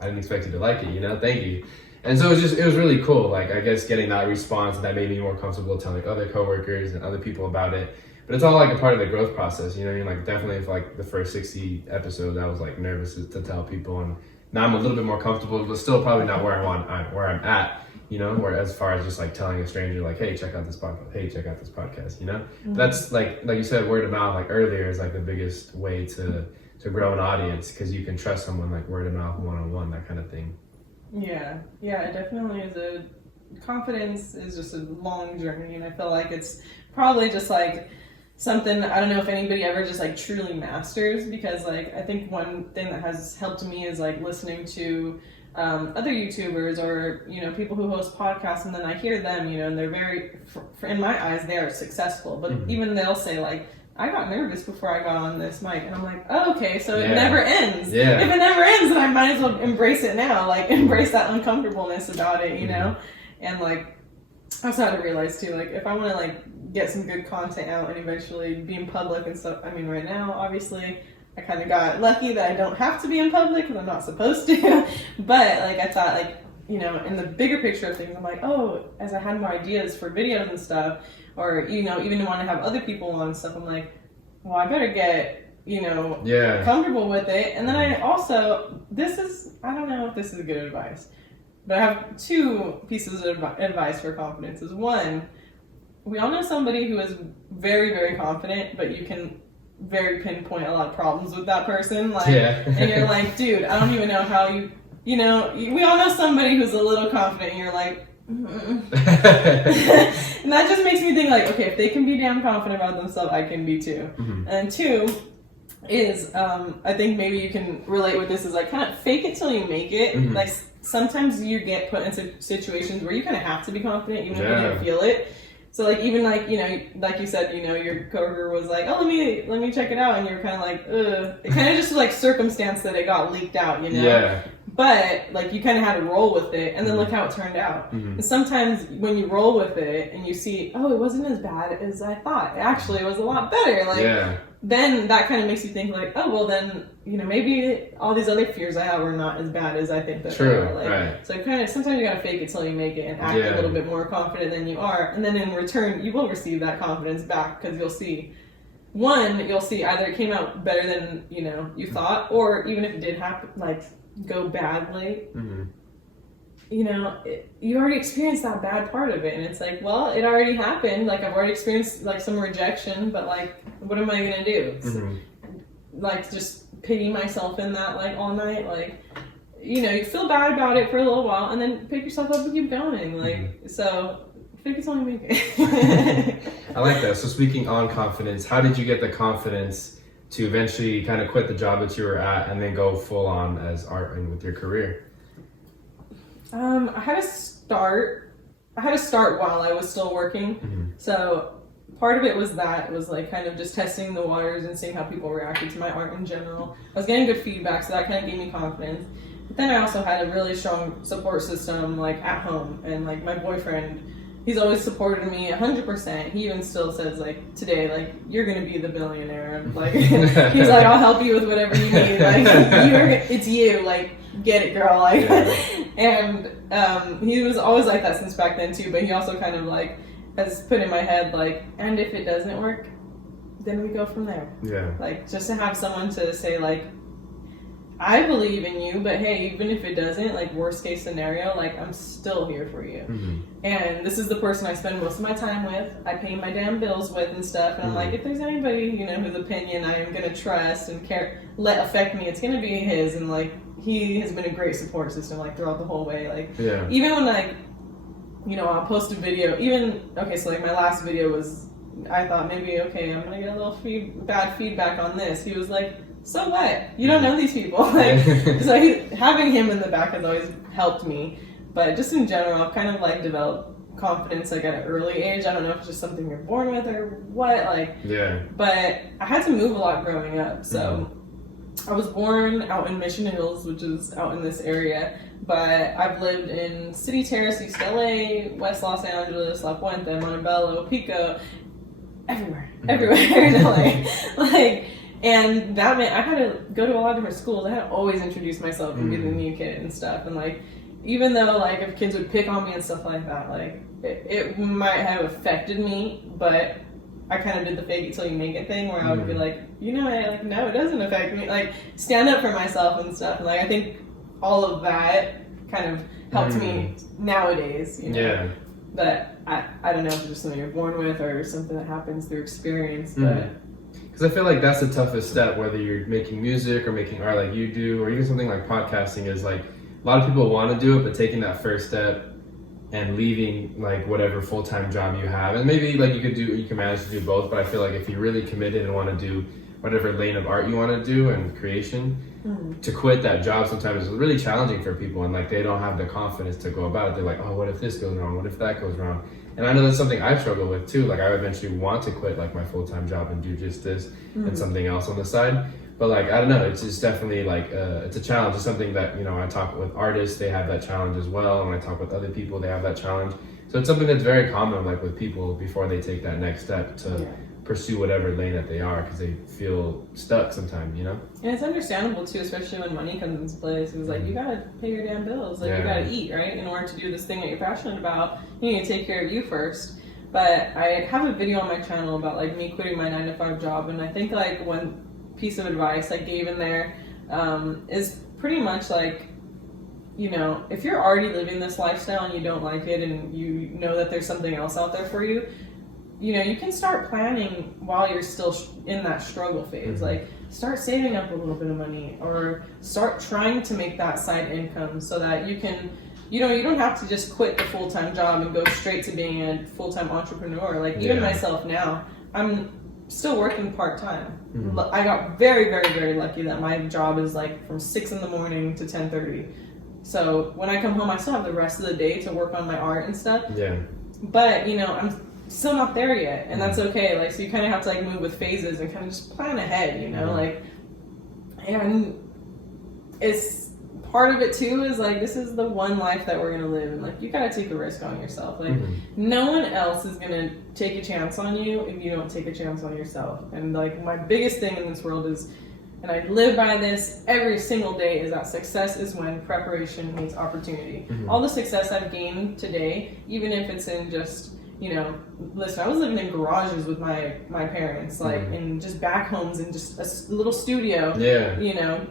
I didn't expect you to like it, thank you. And so it was really cool. Like I guess getting that response, that made me more comfortable telling like other coworkers and other people about it. But it's all like a part of the growth process, Like definitely for like the first 60 episodes, I was like nervous to tell people, and now I'm a little bit more comfortable, but still probably not where I'm at. Where as far as just like telling a stranger like, hey, check out this podcast. Hey, check out this podcast. That's like you said, word of mouth like earlier is like the biggest way to grow an audience, because you can trust someone like word of mouth, one-on-one, that kind of thing. Yeah, it definitely is. Confidence is just a long journey, and I feel like it's probably just like something, I don't know if anybody ever just like truly masters, because like I think one thing that has helped me is like listening to other YouTubers or people who host podcasts, and then I hear them, and they're very, in my eyes, they are successful, but even they'll say like, I got nervous before I got on this mic, and I'm like, oh, okay, so it never ends. Yeah. If it never ends, then I might as well embrace it now, like embrace that uncomfortableness about it, and like I also had to realize too, like if I want to like get some good content out and eventually be in public and stuff, I mean right now obviously I kind of got lucky that I don't have to be in public because I'm not supposed to. But like I thought, like in the bigger picture of things, I'm like, oh, as I had more ideas for videos and stuff, or even want to have other people on and stuff, I'm like, well, I better get comfortable with it. And then I also, I don't know if this is good advice, but I have two pieces of advice for confidence. Is one, we all know somebody who is very, very confident, but you can very pinpoint a lot of problems with that person, like, and you're like, dude, I don't even know how we all know somebody who's a little confident, and you're like, and that just makes me think like, okay, if they can be damn confident about themselves, I can be too. And two is, I think maybe you can relate with this, is like kind of fake it till you make it. Like sometimes you get put into situations where you kind of have to be confident, even if you don't feel it. So like even like like you said, your coworker was like, oh, let me check it out, and you're kind of like, ugh. It kind of just like circumstance that it got leaked out, Yeah. But like you kind of had to roll with it, and then look how it turned out. And sometimes when you roll with it and you see, oh, it wasn't as bad as I thought. Actually, it was a lot better. Like then that kind of makes you think like, oh, well then maybe all these other fears I have are not as bad as I think that they are. Like, right. So kind of sometimes you gotta fake it till you make it and act a little bit more confident than you are, and then in return you will receive that confidence back, because you'll see either it came out better than you thought, or even if it did happen like go badly, you already experienced that bad part of it, and it's like, well, it already happened. Like I've already experienced like some rejection, but like, what am I gonna do? Like just pity myself in that like all night, like you feel bad about it for a little while and then pick yourself up and keep going. Like, so fake it till you make it. I like that. So speaking on confidence, how did you get the confidence to eventually kind of quit the job that you were at and then go full on as art and with your career? I had to start while I was still working. So part of it was like kind of just testing the waters and seeing how people reacted to my art in general. I was getting good feedback, so that kind of gave me confidence. But then I also had a really strong support system, like at home, and like my boyfriend, he's always supported me 100%. He even still says, like, today, like, you're gonna be the billionaire. Like, he's like, I'll help you with whatever you need. Like, it's you. Like, get it, girl. Like, and he was always like that since back then too. But he also kind of like has put in my head, like, and if it doesn't work, then we go from there. Yeah. Like, just to have someone to say, like, I believe in you, but hey, even if it doesn't, like, worst case scenario, like, I'm still here for you. And this is the person I spend most of my time with, I pay my damn bills with and stuff, and I'm like, if there's anybody, whose opinion I am going to trust and let affect me, it's going to be his. And like, he has been a great support system, like, throughout the whole way. Like, even when, like, I'll post a video, so like my last video was, I thought maybe, okay, I'm going to get a little bad feedback on this. He was like, so what? You don't know these people. Like, so having him in the back has always helped me. But just in general, I've kind of like developed confidence like at an early age. I don't know if it's just something you're born with or what. Like, but I had to move a lot growing up. So I was born out in Mission Hills, which is out in this area. But I've lived in City Terrace, East LA, West Los Angeles, La Puente, Montebello, Pico, everywhere in LA. Like. And that meant I had to go to a lot of different schools. I had to always introduce myself and be the new kid and stuff. And like, even though like if kids would pick on me and stuff like that, like it might have affected me, but I kind of did the fake it till you make it thing where I would be like, no, it doesn't affect me. Like, stand up for myself and stuff. And like, I think all of that kind of helped me nowadays, Yeah. But I don't know if it's just something you're born with or something that happens through experience, but. Because I feel like that's the toughest step, whether you're making music or making art like you do, or even something like podcasting, is like a lot of people want to do it, but taking that first step and leaving like whatever full-time job you have, and maybe like you can manage to do both, but I feel like if you're really committed and want to do whatever lane of art you want to do and creation, to quit that job sometimes is really challenging for people, and like they don't have the confidence to go about it. They're like, oh, what if this goes wrong? What if that goes wrong? And I know that's something I've struggled with too. Like, I eventually want to quit like my full-time job and do just this and something else on the side. But like, I don't know, it's just definitely like, it's a challenge. It's something that, I talk with artists, they have that challenge as well. And when I talk with other people, they have that challenge. So it's something that's very common, like with people before they take that next step to pursue whatever lane that they are, because they feel stuck sometimes, And it's understandable too, especially when money comes into play. It's like, you gotta pay your damn bills, like you gotta eat, right? In order to do this thing that you're passionate about, you need to take care of you first. But I have a video on my channel about like me quitting my 9-to-5 job, and I think like one piece of advice I gave in there is pretty much like, if you're already living this lifestyle and you don't like it, and you know that there's something else out there for you, you can start planning while you're still in that struggle phase. Like, start saving up a little bit of money, or start trying to make that side income so that you can, you don't have to just quit the full-time job and go straight to being a full-time entrepreneur. Like, even myself now, I'm still working part-time. I got very, very, very lucky that my job is like from 6 in the morning to 10:30. So when I come home, I still have the rest of the day to work on my art and stuff. But, I'm still not there yet, and that's okay. Like, so you kind of have to like move with phases and kind of just plan ahead, like, and it's part of it too is like, this is the one life that we're gonna live, and like, you gotta take a risk on yourself. Like, no one else is gonna take a chance on you if you don't take a chance on yourself. And like, my biggest thing in this world is, and I live by this every single day, is that success is when preparation meets opportunity. All the success I've gained today, even if it's in just, listen, I was living in garages with my parents, like in just back homes and just a little studio,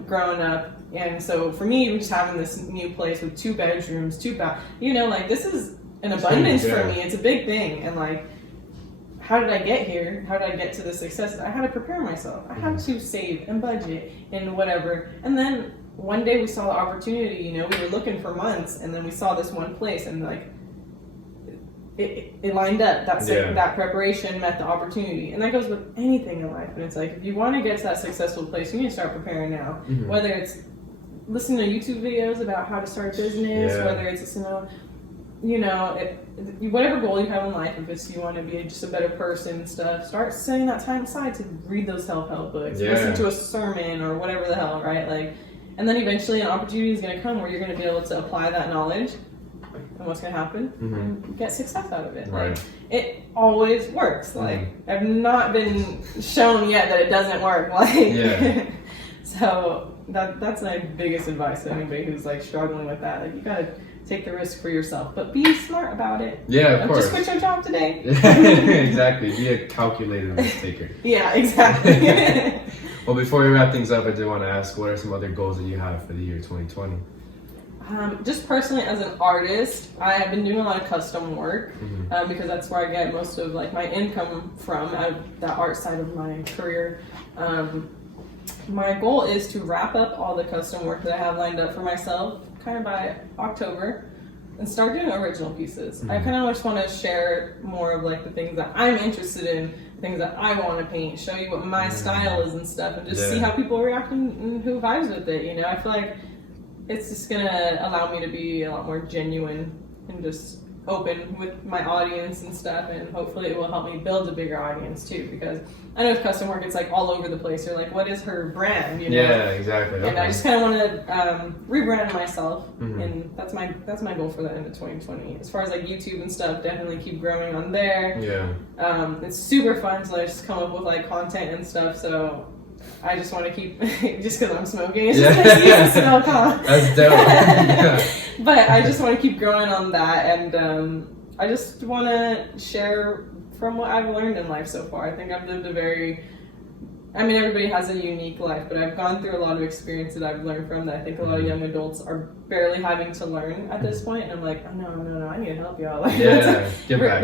growing up. And so for me, even just having this new place with 2 bedrooms, 2 bath, like, this is an abundance for me. It's a big thing. And like, how did I get here? How did I get to the success? I had to prepare myself. I had to save and budget and whatever. And then one day we saw the opportunity, you know, we were looking for months, and then we saw this one place, and like it lined up. That's like, that preparation met the opportunity, and that goes with anything in life. And it's like, if you want to get to that successful place, you need to start preparing now. Whether it's listening to YouTube videos about how to start a business, whether it's listening to, you know, whatever goal you have in life, if it's you want to be just a better person and stuff, start setting that time aside to read those self-help books, listen to a sermon or whatever the hell, right? Like, and then eventually an opportunity is going to come where you're going to be able to apply that knowledge, and what's going to happen, and get success out of it. Right. Like, it always works. Like, I've not been shown yet that it doesn't work. Like, so that's my biggest advice to anybody who's like struggling with that. Like, you got to take the risk for yourself, but be smart about it. Yeah, of course. Just quit your job today. Exactly. Be a calculated risk taker. Yeah, exactly. Well, before we wrap things up, I do want to ask, what are some other goals that you have for the year 2020? Just personally, as an artist, I have been doing a lot of custom work because that's where I get most of like my income from, that art side of my career. My goal is to wrap up all the custom work that I have lined up for myself kind of by October and start doing original pieces. I kind of just want to share more of like the things that I'm interested in, things that I want to paint, show you what my style is and stuff, and just see how people react and who vibes with it. You know, I feel like it's just gonna allow me to be a lot more genuine and just open with my audience and stuff, and hopefully it will help me build a bigger audience too, because I know with custom work it's like all over the place. You're like, what is her brand, you know? Yeah, exactly. And I just kind of want to rebrand myself, and that's my goal for the end of 2020. As far as like YouTube and stuff, definitely keep growing on there. It's super fun to just come up with like content and stuff, so I just want to keep, just because I'm smoking, it's just nice to smell That's dope. But I just want to keep growing on that, and I just want to share from what I've learned in life so far. I think I've lived everybody has a unique life, but I've gone through a lot of experience that I've learned from that I think a lot of young adults are barely having to learn at this point, and I'm like, oh, no, I need to help y'all. Like, give back.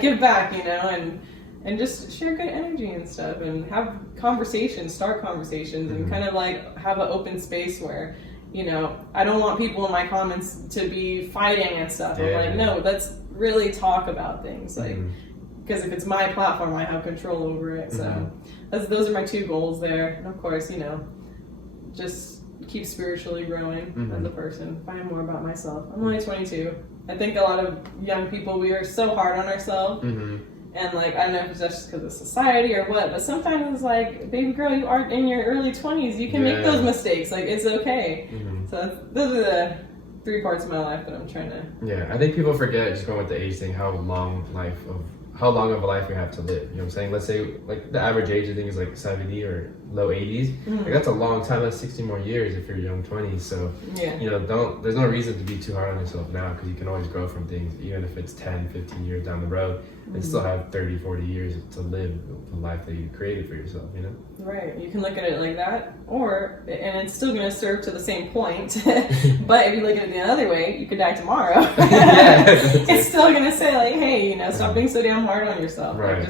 Give back, you know, and just share good energy and stuff, and have conversations, start conversations, and kind of like have an open space where, you know, I don't want people in my comments to be fighting and stuff. I'm like, no, let's really talk about things, like, because if it's my platform, I have control over it. So those are my two goals there, and of course, you know, just keep spiritually growing as a person, find more about myself. I'm only 22. I think a lot of young people, we are so hard on ourselves. And like, I don't know if it's just because of society or what, but sometimes it's like, baby girl, you are in your early 20s. You can make those mistakes. Like, it's okay. So those are the 3 parts of my life that I'm trying to. Yeah, I think people forget, just going with the age thing, how long of a life we have to live. You know what I'm saying? Let's say like the average age I think is like 70 or low 80s. Like, that's a long time. That's 60 more years if you're young 20s. So you know, there's no reason to be too hard on yourself now, because you can always grow from things, even if it's 10, 15 years down the road, and still have 30, 40 years to live the life that you created for yourself, you know? Right. You can look at it like that, and it's still going to serve to the same point. But if you look at it the other way, you could die tomorrow. It's still going to say like, hey, you know, stop being so damn hard on yourself. Right. Like,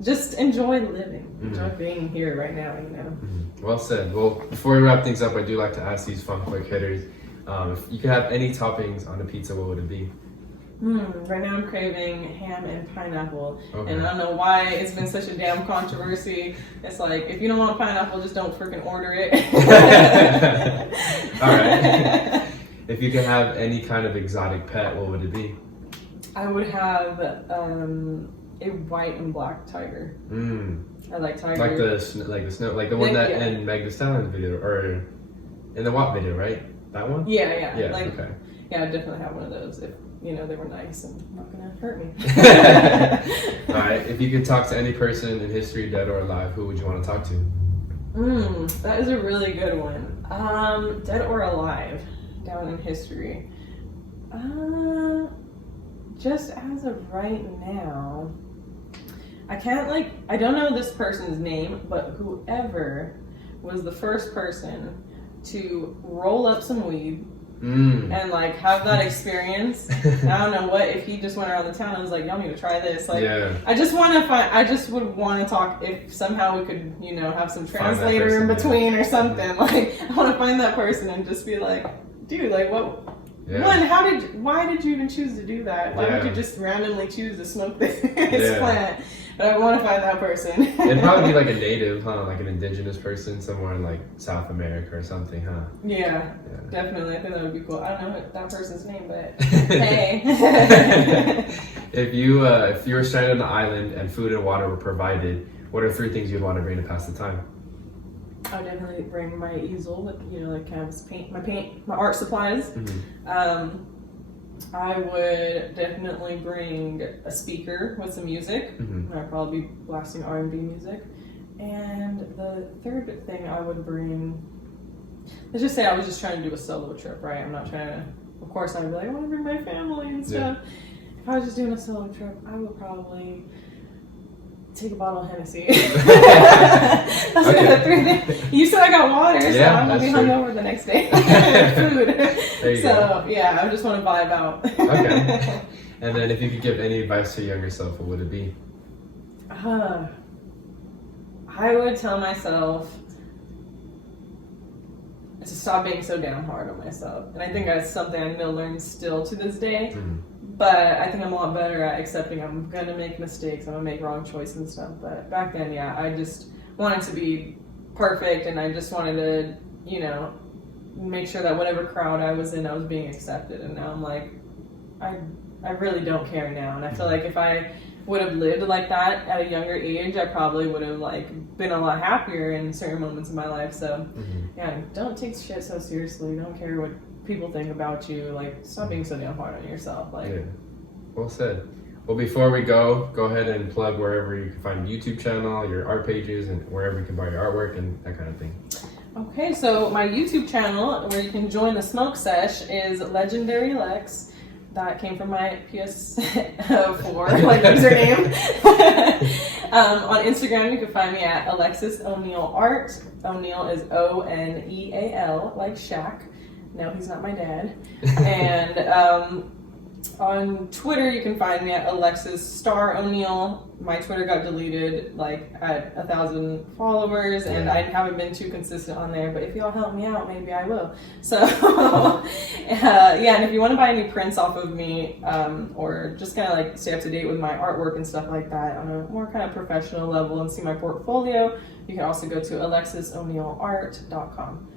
just enjoy living. Enjoy being here right now, you know? Well said. Well, before we wrap things up, I do like to ask these fun quick hitters. If you could have any toppings on a pizza, what would it be? Right now I'm craving ham and pineapple, and I don't know why it's been such a damn controversy. It's like, if you don't want pineapple, just don't freaking order it. All right. If you could have any kind of exotic pet, what would it be? I would have a white and black tiger. I like tigers. Like the snow, like the one that in Meg Thee Stallion video, or in the WAP video, right? That one? Yeah. Like, okay. Yeah, I'd definitely have one of those if, you know, they were nice and not gonna hurt me. All right. If you could talk to any person in history, dead or alive, who would you want to talk to? That is a really good one. Dead or alive, down in history. Just as of right now, I don't know this person's name, but whoever was the first person to roll up some weed, and like have that experience. I don't know what if he just went around the town and was like, y'all need to try this. Like, I just want to find. I just would want to talk if somehow we could, have some translator in between or something. Like, I want to find that person and just be like, dude, like what? Yeah. One, why did you even choose to do that? Why would you just randomly choose to smoke this plant? But I want to find that person. It'd probably be like a native, huh? Like an indigenous person somewhere in like South America or something, huh? Yeah, definitely. I think that would be cool. I don't know that person's name, but hey. If you were stranded on an island and food and water were provided, what are 3 things you'd want to bring to pass the time? I would definitely bring my easel with, like canvas paint, my art supplies. I would definitely bring a speaker with some music. I'd probably be blasting R&B music. And the third thing I would bring, let's just say I was just trying to do a solo trip, right? I'm not trying to, of course I'd be like, I want to bring my family and stuff. If I was just doing a solo trip, I would probably take a bottle of Hennessy. That's the 3 things. You said I got water, so I'm going to be hungover the next day. Food. There you go. Yeah, I just want to vibe out. Okay. And then if you could give any advice to your younger self, what would it be? I would tell myself to stop being so damn hard on myself. And I think that's something I need to learn still to this day. But I think I'm a lot better at accepting I'm going to make mistakes, I'm going to make wrong choices and stuff. But back then, I just wanted to be perfect, and I just wanted to, make sure that whatever crowd I was in, I was being accepted. And now I'm like, I really don't care now. And I feel like if I would have lived like that at a younger age, I probably would have been a lot happier in certain moments of my life. So don't take shit so seriously. Don't care what people think about you. Like, stop being so damn hard on yourself. Well said. Well, before we go ahead and plug wherever you can find your YouTube channel, your art pages, and wherever you can buy your artwork and that kind of thing. Okay, so my YouTube channel where you can join the smoke sesh is Legendary Lex. That came from my PS4 username. On Instagram, you can find me at Alexis O'Neal Art. O'Neal is Oneal, like Shaq. No, he's not my dad. And on Twitter, you can find me at Alexis Star O'Neal. My Twitter got deleted at 1,000 followers, and I haven't been too consistent on there. But if y'all help me out, maybe I will. So, and if you want to buy any prints off of me, or just kind of stay up to date with my artwork and stuff like that on a more kind of professional level and see my portfolio, you can also go to AlexisO'NealArt.com.